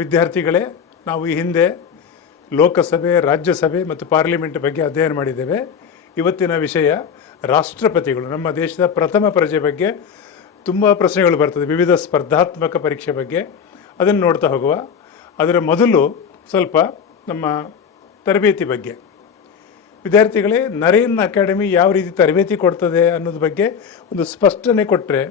ವಿದ್ಯಾರ್ಥಿಗಳೇ, ನಾವು ಈ ಹಿಂದೆ ಲೋಕಸಭೆ, ರಾಜ್ಯಸಭೆ ಮತ್ತು ಪಾರ್ಲಿಮೆಂಟ್ ಬಗ್ಗೆ ಅಧ್ಯಯನ ಮಾಡಿದ್ದೇವೆ. ಇವತ್ತಿನ ವಿಷಯ ರಾಷ್ಟ್ರಪತಿಗಳು. ನಮ್ಮ ದೇಶದ ಪ್ರಥಮ ಪ್ರಜೆ ಬಗ್ಗೆ ತುಂಬ ಪ್ರಶ್ನೆಗಳು ಬರ್ತದೆ, ವಿವಿಧ ಸ್ಪರ್ಧಾತ್ಮಕ ಪರೀಕ್ಷೆ ಬಗ್ಗೆ. ಅದನ್ನು ನೋಡ್ತಾ ಹೋಗುವ. ಅದರ ಮೊದಲು ಸ್ವಲ್ಪ ನಮ್ಮ ತರಬೇತಿ ಬಗ್ಗೆ. ವಿದ್ಯಾರ್ಥಿಗಳೇ, ನರೇನ್ ಅಕಾಡೆಮಿ ಯಾವ ರೀತಿ ತರಬೇತಿ ಕೊಡ್ತದೆ ಅನ್ನೋದ್ರ ಬಗ್ಗೆ ಒಂದು ಸ್ಪಷ್ಟನೆ ಕೊಟ್ಟರೆ,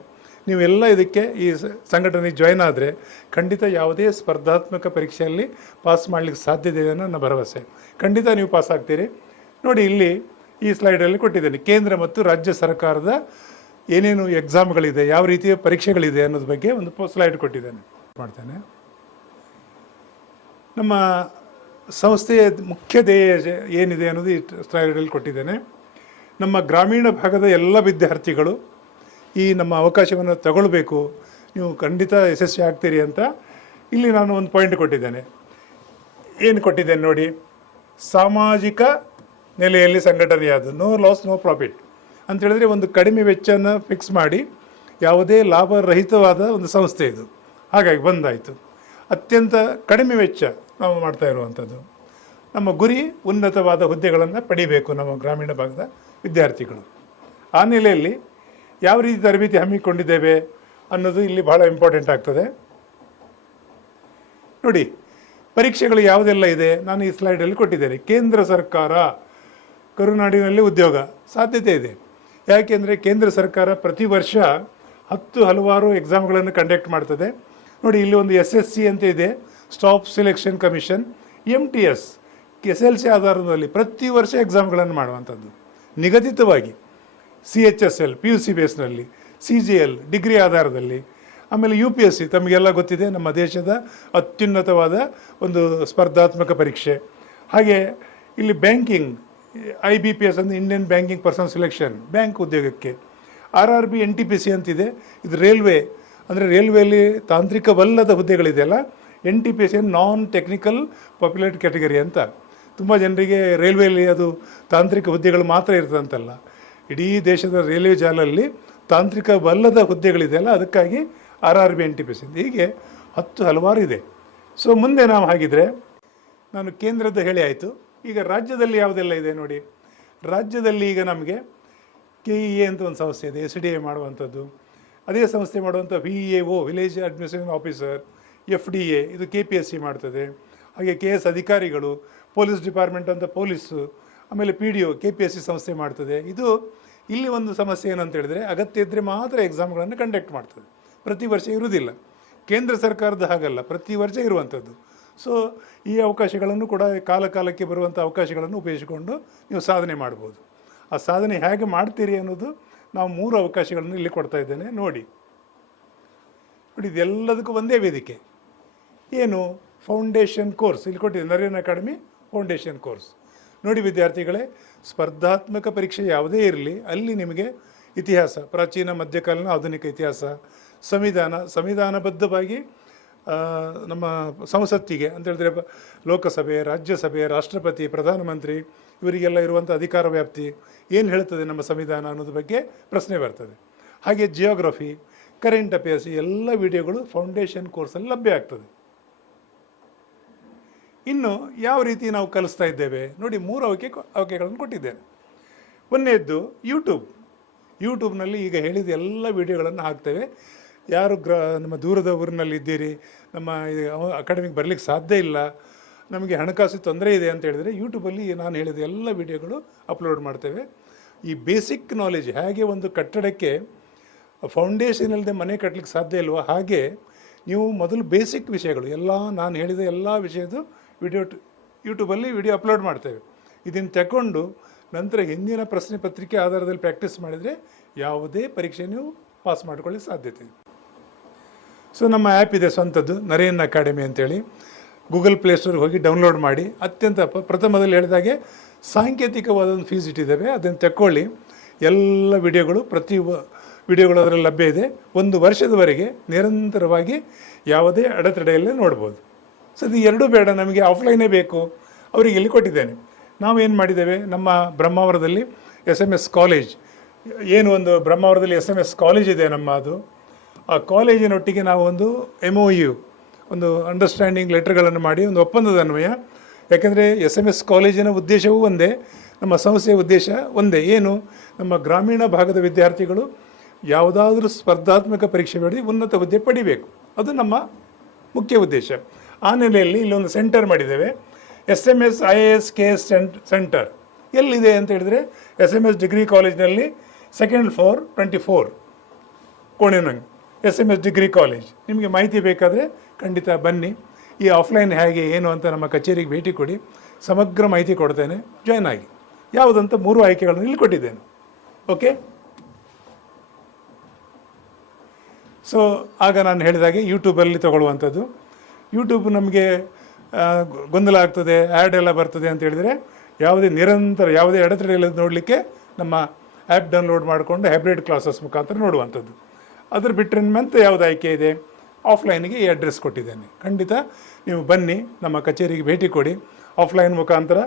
ನೀವೆಲ್ಲ ಇದಕ್ಕೆ ಈ ಸಂಘಟನೆಗೆ ಜಾಯ್ನ್ ಆದರೆ ಖಂಡಿತ ಯಾವುದೇ ಸ್ಪರ್ಧಾತ್ಮಕ ಪರೀಕ್ಷೆಯಲ್ಲಿ ಪಾಸ್ ಮಾಡಲಿಕ್ಕೆ ಸಾಧ್ಯತೆ ಇದೆ ಅನ್ನೋ ನನ್ನ ಭರವಸೆ. ಖಂಡಿತ ನೀವು ಪಾಸ್ ಆಗ್ತೀರಿ. ನೋಡಿ, ಇಲ್ಲಿ ಈ ಸ್ಲೈಡಲ್ಲಿ ಕೊಟ್ಟಿದ್ದೇನೆ ಕೇಂದ್ರ ಮತ್ತು ರಾಜ್ಯ ಸರ್ಕಾರದ ಏನೇನು ಎಕ್ಸಾಮ್ಗಳಿದೆ, ಯಾವ ರೀತಿಯ ಪರೀಕ್ಷೆಗಳಿದೆ ಅನ್ನೋದ್ರ ಬಗ್ಗೆ ಒಂದು ಸ್ಲೈಡ್ ಕೊಟ್ಟಿದ್ದೇನೆ. ಮಾಡ್ತೇನೆ. ನಮ್ಮ ಸಂಸ್ಥೆಯ ಮುಖ್ಯ ಧ್ಯೇಯ ಏನಿದೆ ಅನ್ನೋದು ಈ ಸ್ಲೈಡಲ್ಲಿ ಕೊಟ್ಟಿದ್ದೇನೆ. ನಮ್ಮ ಗ್ರಾಮೀಣ ಭಾಗದ ಎಲ್ಲ ವಿದ್ಯಾರ್ಥಿಗಳು ಈ ನಮ್ಮ ಅವಕಾಶವನ್ನು ತಗೊಳ್ಬೇಕು, ನೀವು ಖಂಡಿತ ಯಶಸ್ವಿ ಆಗ್ತೀರಿ ಅಂತ ಇಲ್ಲಿ ನಾನು ಒಂದು ಪಾಯಿಂಟ್ ಕೊಟ್ಟಿದ್ದೇನೆ. ಏನು ಕೊಟ್ಟಿದ್ದೇನೆ ನೋಡಿ, ಸಾಮಾಜಿಕ ನೆಲೆಯಲ್ಲಿ ಸಂಘಟನೆಯಾದ ನೋ ಲಾಸ್ ನೋ ಪ್ರಾಫಿಟ್ ಅಂತ ಹೇಳಿದ್ರೆ ಒಂದು ಕಡಿಮೆ ವೆಚ್ಚನ ಫಿಕ್ಸ್ ಮಾಡಿ ಯಾವುದೇ ಲಾಭರಹಿತವಾದ ಒಂದು ಸಂಸ್ಥೆ ಇದು. ಹಾಗಾಗಿ ಬಂದಾಯಿತು. ಅತ್ಯಂತ ಕಡಿಮೆ ವೆಚ್ಚ ನಾವು ಮಾಡ್ತಾ ಇರುವಂಥದ್ದು. ನಮ್ಮ ಗುರಿ ಉನ್ನತವಾದ ಹುದ್ದೆಗಳನ್ನು ಪಡಿಬೇಕು ನಮ್ಮ ಗ್ರಾಮೀಣ ಭಾಗದ ವಿದ್ಯಾರ್ಥಿಗಳು. ಆ ನೆಲೆಯಲ್ಲಿ ಯಾವ ರೀತಿ ತರಬೇತಿ ಹಮ್ಮಿಕೊಂಡಿದ್ದೇವೆ ಅನ್ನೋದು ಇಲ್ಲಿ ಬಹಳ ಇಂಪಾರ್ಟೆಂಟ್ ಆಗ್ತದೆ. ನೋಡಿ, ಪರೀಕ್ಷೆಗಳು ಯಾವುದೆಲ್ಲ ಇದೆ ನಾನು ಈ ಸ್ಲೈಡಲ್ಲಿ ಕೊಟ್ಟಿದ್ದೇನೆ. ಕೇಂದ್ರ ಸರ್ಕಾರ, ಕರುನಾಡಿನಲ್ಲಿ ಉದ್ಯೋಗ ಸಾಧ್ಯತೆ ಇದೆ. ಯಾಕೆಂದರೆ ಕೇಂದ್ರ ಸರ್ಕಾರ ಪ್ರತಿ ವರ್ಷ ಹಲವಾರು ಎಕ್ಸಾಮ್ಗಳನ್ನು ಕಂಡಕ್ಟ್ ಮಾಡ್ತದೆ. ನೋಡಿ, ಇಲ್ಲಿ ಒಂದು SSC ಅಂತ ಇದೆ, staff selection commission. MTS SLC ಆಧಾರದಲ್ಲಿ ಪ್ರತಿ ವರ್ಷ ಎಕ್ಸಾಮ್ಗಳನ್ನು ಮಾಡುವಂಥದ್ದು ನಿಗದಿತವಾಗಿ. CHSL PUC ಬೇಸ್ನಲ್ಲಿ, CGL ಡಿಗ್ರಿ ಆಧಾರದಲ್ಲಿ, ಆಮೇಲೆ UPSC ತಮಗೆಲ್ಲ ಗೊತ್ತಿದೆ, ನಮ್ಮ ದೇಶದ ಅತ್ಯುನ್ನತವಾದ ಒಂದು ಸ್ಪರ್ಧಾತ್ಮಕ ಪರೀಕ್ಷೆ. ಹಾಗೆ ಇಲ್ಲಿ ಬ್ಯಾಂಕಿಂಗ್ IBPS ಅಂದರೆ Indian banking personal selection, bank ಉದ್ಯೋಗಕ್ಕೆ. RRB NTPC ಅಂತಿದೆ, ಇದು ರೈಲ್ವೆ ಅಂದರೆ ರೈಲ್ವೆಯಲ್ಲಿ ತಾಂತ್ರಿಕವಲ್ಲದ ಹುದ್ದೆಗಳಿದೆಯಲ್ಲ, NTPC non technical populate category ಅಂತ. ತುಂಬ ಜನರಿಗೆ ರೈಲ್ವೆಯಲ್ಲಿ ಅದು ತಾಂತ್ರಿಕ ಹುದ್ದೆಗಳು ಮಾತ್ರ ಇರ್ತದಂತಲ್ಲ, ಇಡೀ ದೇಶದ ರೈಲ್ವೆ ಜಾಲಲ್ಲಿ ತಾಂತ್ರಿಕವಲ್ಲದ ಹುದ್ದೆಗಳಿದೆಯಲ್ಲ, ಅದಕ್ಕಾಗಿ RRB NTPC ಹೀಗೆ ಹಲವಾರು ಇದೆ. ಸೊ ಮುಂದೆ ನಾವು ಹಾಗಿದ್ರೆ ನಾನು ಕೇಂದ್ರದ ಹೇಳಿ ಆಯಿತು. ಈಗ ರಾಜ್ಯದಲ್ಲಿ ಯಾವುದೆಲ್ಲ ಇದೆ ನೋಡಿ. ರಾಜ್ಯದಲ್ಲಿ ಈಗ ನಮಗೆ KEA ಅಂತ ಒಂದು ಸಂಸ್ಥೆ ಇದೆ, SDA ಮಾಡುವಂಥದ್ದು. ಅದೇ ಸಂಸ್ಥೆ ಮಾಡುವಂಥ VEAO village administration officer, FDA ಇದು KPSC ಮಾಡ್ತದೆ. ಹಾಗೆ KS ಅಧಿಕಾರಿಗಳು, ಪೊಲೀಸ್ ಡಿಪಾರ್ಟ್ಮೆಂಟ್ ಅಂತ ಪೊಲೀಸು, ಆಮೇಲೆ PDO KPSC ಸಂಸ್ಥೆ ಮಾಡ್ತದೆ. ಇದು ಇಲ್ಲಿ ಒಂದು ಸಮಸ್ಯೆ ಏನಂತ ಹೇಳಿದ್ರೆ, ಅಗತ್ಯ ಇದ್ದರೆ ಮಾತ್ರ ಎಕ್ಸಾಮ್ಗಳನ್ನು ಕಂಡಕ್ಟ್ ಮಾಡ್ತದೆ, ಪ್ರತಿ ವರ್ಷ ಇರುವುದಿಲ್ಲ. ಕೇಂದ್ರ ಸರ್ಕಾರದ ಹಾಗಲ್ಲ, ಪ್ರತಿ ವರ್ಷ ಇರುವಂಥದ್ದು. ಸೊ ಈ ಅವಕಾಶಗಳನ್ನು ಕೂಡ ಕಾಲಕ್ಕೆ ಬರುವಂಥ ಅವಕಾಶಗಳನ್ನು ಉಪಯೋಗಿಸಿಕೊಂಡು ನೀವು ಸಾಧನೆ ಮಾಡ್ಬೋದು. ಆ ಸಾಧನೆ ಹೇಗೆ ಮಾಡ್ತೀರಿ ಅನ್ನೋದು ನಾವು 3 ಅವಕಾಶಗಳನ್ನು ಇಲ್ಲಿ ಕೊಡ್ತಾ ಇದ್ದೇನೆ. ನೋಡಿ, ಇದೆಲ್ಲದಕ್ಕೂ ಒಂದೇ ವೇದಿಕೆ. ಏನು? ಫೌಂಡೇಶನ್ ಕೋರ್ಸ್ ಇಲ್ಲಿ ಕೊಟ್ಟಿದೆ, ನರೇನ್ ಅಕಾಡೆಮಿ ಫೌಂಡೇಶನ್ ಕೋರ್ಸ್. ನೋಡಿ ವಿದ್ಯಾರ್ಥಿಗಳೇ, ಸ್ಪರ್ಧಾತ್ಮಕ ಪರೀಕ್ಷೆ ಯಾವುದೇ ಇರಲಿ, ಅಲ್ಲಿ ನಿಮಗೆ ಇತಿಹಾಸ, ಪ್ರಾಚೀನ ಮಧ್ಯಕಾಲೀನ ಆಧುನಿಕ ಇತಿಹಾಸ, ಸಂವಿಧಾನಬದ್ಧವಾಗಿ ನಮ್ಮ ಸಂಸತ್ತಿಗೆ ಅಂತ ಹೇಳಿದ್ರೆ ಲೋಕಸಭೆ, ರಾಜ್ಯಸಭೆ, ರಾಷ್ಟ್ರಪತಿ, ಪ್ರಧಾನಮಂತ್ರಿ ಇವರಿಗೆಲ್ಲ ಇರುವಂಥ ಅಧಿಕಾರ ವ್ಯಾಪ್ತಿ ಏನು ಹೇಳ್ತದೆ ನಮ್ಮ ಸಂವಿಧಾನ ಅನ್ನೋದ್ರ ಬಗ್ಗೆ ಪ್ರಶ್ನೆ ಬರ್ತದೆ. ಹಾಗೆ ಜಿಯೋಗ್ರಫಿ, ಕರೆಂಟ್ ಅಫೇರ್ಸ್ ಎಲ್ಲ ವಿಡಿಯೋಗಳು ಫೌಂಡೇಶನ್ ಕೋರ್ಸಲ್ಲಿ ಲಭ್ಯ ಆಗ್ತದೆ. ಇನ್ನು ಯಾವ ರೀತಿ ನಾವು ಕಲಿಸ್ತಾ ಇದ್ದೇವೆ ನೋಡಿ, 3 ಅವಕಾಶಗಳನ್ನು ಕೊಟ್ಟಿದ್ದೇನೆ. ಒಂದನೇದ್ದು ಯೂಟ್ಯೂಬ್ನಲ್ಲಿ ಈಗ ಹೇಳಿದ ಎಲ್ಲ ವಿಡಿಯೋಗಳನ್ನು ಹಾಕ್ತೇವೆ. ಯಾರು ನಮ್ಮ ದೂರದ ಊರಿನಲ್ಲಿ ಇದ್ದೀರಿ, ನಮ್ಮ ಅಕಾಡೆಮಿಗೆ ಬರಲಿಕ್ಕೆ ಸಾಧ್ಯ ಇಲ್ಲ, ನಮಗೆ ಹಣಕಾಸು ತೊಂದರೆ ಇದೆ ಅಂತ ಹೇಳಿದರೆ ಯೂಟ್ಯೂಬಲ್ಲಿ ನಾನು ಹೇಳಿದ ಎಲ್ಲ ವಿಡಿಯೋಗಳು ಅಪ್ಲೋಡ್ ಮಾಡ್ತೇವೆ. ಈ ಬೇಸಿಕ್ ನಾಲೆಜ್, ಹೇಗೆ ಒಂದು ಕಟ್ಟಡಕ್ಕೆ ಫೌಂಡೇಶನ್ ಇಲ್ಲದೆ ಮನೆ ಕಟ್ಟಲಿಕ್ಕೆ ಸಾಧ್ಯ ಇಲ್ವೋ, ಹಾಗೆ ನೀವು ಮೊದಲು ಬೇಸಿಕ್ ವಿಷಯಗಳು ಎಲ್ಲ ನಾನು ಹೇಳಿದ ಎಲ್ಲ ವಿಷಯದ್ದು ಯೂಟ್ಯೂಬಲ್ಲಿ ವಿಡಿಯೋ ಅಪ್ಲೋಡ್ ಮಾಡ್ತೇವೆ. ಇದನ್ನು ತಗೊಂಡು ನಂತರ ಹಿಂದಿನ ಪ್ರಶ್ನೆ ಪತ್ರಿಕೆ ಆಧಾರದಲ್ಲಿ ಪ್ರಾಕ್ಟೀಸ್ ಮಾಡಿದರೆ ಯಾವುದೇ ಪರೀಕ್ಷೆ ನೀವು ಪಾಸ್ ಮಾಡ್ಕೊಳ್ಳಿ ಸಾಧ್ಯತೆ ಇದೆ. ಸೊ ನಮ್ಮ ಆ್ಯಪ್ ಇದೆ ಸ್ವಂತದ್ದು, ನರೇನ್ ಅಕಾಡೆಮಿ ಅಂತೇಳಿ. ಗೂಗಲ್ ಪ್ಲೇಸ್ಟೋರ್ಗೆ ಹೋಗಿ ಡೌನ್ಲೋಡ್ ಮಾಡಿ. ಅತ್ಯಂತ ಪ್ರಥಮದಲ್ಲಿ ಹೇಳಿದಾಗೆ ಸಾಂಕೇತಿಕವಾದ ಒಂದು ಫೀಸ್ ಇಟ್ಟಿದ್ದೇವೆ, ಅದನ್ನು ತಗೊಳ್ಳಿ. ಎಲ್ಲ ವಿಡಿಯೋಗಳು ವಿಡಿಯೋಗಳು ಅದರಲ್ಲಿ ಲಭ್ಯ ಇದೆ. 1 ವರ್ಷದವರೆಗೆ ನಿರಂತರವಾಗಿ ಯಾವುದೇ ಅಡೆತಡೆಯಲ್ಲೇ ನೋಡ್ಬೋದು. ಸೊ ಇದು 2 ಬೇಡ, ನಮಗೆ ಆಫ್ಲೈನೇ ಬೇಕು, ಅವರಿಗೆ ಇಲ್ಲಿ ಕೊಟ್ಟಿದ್ದೇನೆ. ನಾವೇನು ಮಾಡಿದ್ದೇವೆ, ನಮ್ಮ ಬ್ರಹ್ಮಾವರದಲ್ಲಿ SMS ಕಾಲೇಜ್, ಏನು ಒಂದು ಬ್ರಹ್ಮಾವರದಲ್ಲಿ SMS ಕಾಲೇಜ್ ಇದೆ ನಮ್ಮ, ಆ ಕಾಲೇಜಿನೊಟ್ಟಿಗೆ ನಾವು ಒಂದು MOU ಒಂದು ಅಂಡರ್ಸ್ಟ್ಯಾಂಡಿಂಗ್ ಲೆಟರ್ಗಳನ್ನು ಮಾಡಿ ಒಂದು ಒಪ್ಪಂದದ ಅನ್ವಯ, ಯಾಕೆಂದರೆ SMS ಕಾಲೇಜಿನ ಉದ್ದೇಶವೂ ಒಂದೇ, ನಮ್ಮ ಸಂಸ್ಥೆಯ ಉದ್ದೇಶ ಒಂದೇ. ಏನು? ನಮ್ಮ ಗ್ರಾಮೀಣ ಭಾಗದ ವಿದ್ಯಾರ್ಥಿಗಳು ಯಾವುದಾದ್ರೂ ಸ್ಪರ್ಧಾತ್ಮಕ ಪರೀಕ್ಷೆ ಬೇಡಿ ಉನ್ನತ ಹುದ್ದೆ ಪಡಿಬೇಕು, ಅದು ನಮ್ಮ ಮುಖ್ಯ ಉದ್ದೇಶ. ಆ ನೆಲೆಯಲ್ಲಿ ಇಲ್ಲೊಂದು ಸೆಂಟರ್ ಮಾಡಿದ್ದೇವೆ, SMS IAS KS ಸೆಂಟರ್. ಎಲ್ಲಿದೆ ಅಂತ ಹೇಳಿದರೆ SMS ಡಿಗ್ರಿ ಕಾಲೇಜ್ನಲ್ಲಿ 2nd floor 24 ಕೋಣೆನಂಗೆ SMS degree college. ನಿಮಗೆ ಮಾಹಿತಿ ಬೇಕಾದರೆ ಖಂಡಿತ ಬನ್ನಿ. ಈ ಆಫ್ಲೈನ್ ಹೇಗೆ ಏನು ಅಂತ ನಮ್ಮ ಕಚೇರಿಗೆ ಭೇಟಿ ಕೊಡಿ, ಸಮಗ್ರ ಮಾಹಿತಿ ಕೊಡ್ತೇನೆ, ಜಾಯ್ನ್ ಆಗಿ. ಯಾವುದಂತ 3 ಆಯ್ಕೆಗಳನ್ನು ಇಲ್ಲಿ ಕೊಟ್ಟಿದ್ದೇನೆ. ಓಕೆ. ಸೊ ಆಗ ನಾನು ಹೇಳಿದಾಗೆ ಯೂಟ್ಯೂಬಲ್ಲಿ ತೊಗೊಳ್ಳುವಂಥದ್ದು. ಯೂಟ್ಯೂಬ್ ನಮಗೆ ಗೊಂದಲ ಆಗ್ತದೆ, ಆ್ಯಡ್ ಎಲ್ಲ ಬರ್ತದೆ ಅಂತ ಹೇಳಿದರೆ ಯಾವುದೇ ನಿರಂತರ ಯಾವುದೇ ಅಡೆತಡೆ ಇಲ್ಲದೆ ನೋಡಲಿಕ್ಕೆ ನಮ್ಮ ಆ್ಯಪ್ ಡೌನ್ಲೋಡ್ ಮಾಡಿಕೊಂಡು ಹೈಬ್ರಿಡ್ ಕ್ಲಾಸಸ್ ಮುಖಾಂತರ ನೋಡುವಂಥದ್ದು. ಅದ್ರ ಬಿಟ್ಟರೆ ಮತ್ತೆ ಯಾವುದು ಆಯ್ಕೆ ಇದೆ? ಆಫ್ಲೈನಿಗೆ ಈ ಅಡ್ರೆಸ್ ಕೊಟ್ಟಿದ್ದೇನೆ. ಖಂಡಿತ ನೀವು ಬನ್ನಿ, ನಮ್ಮ ಕಚೇರಿಗೆ ಭೇಟಿ ಕೊಡಿ. ಆಫ್ಲೈನ್ ಮುಖಾಂತರ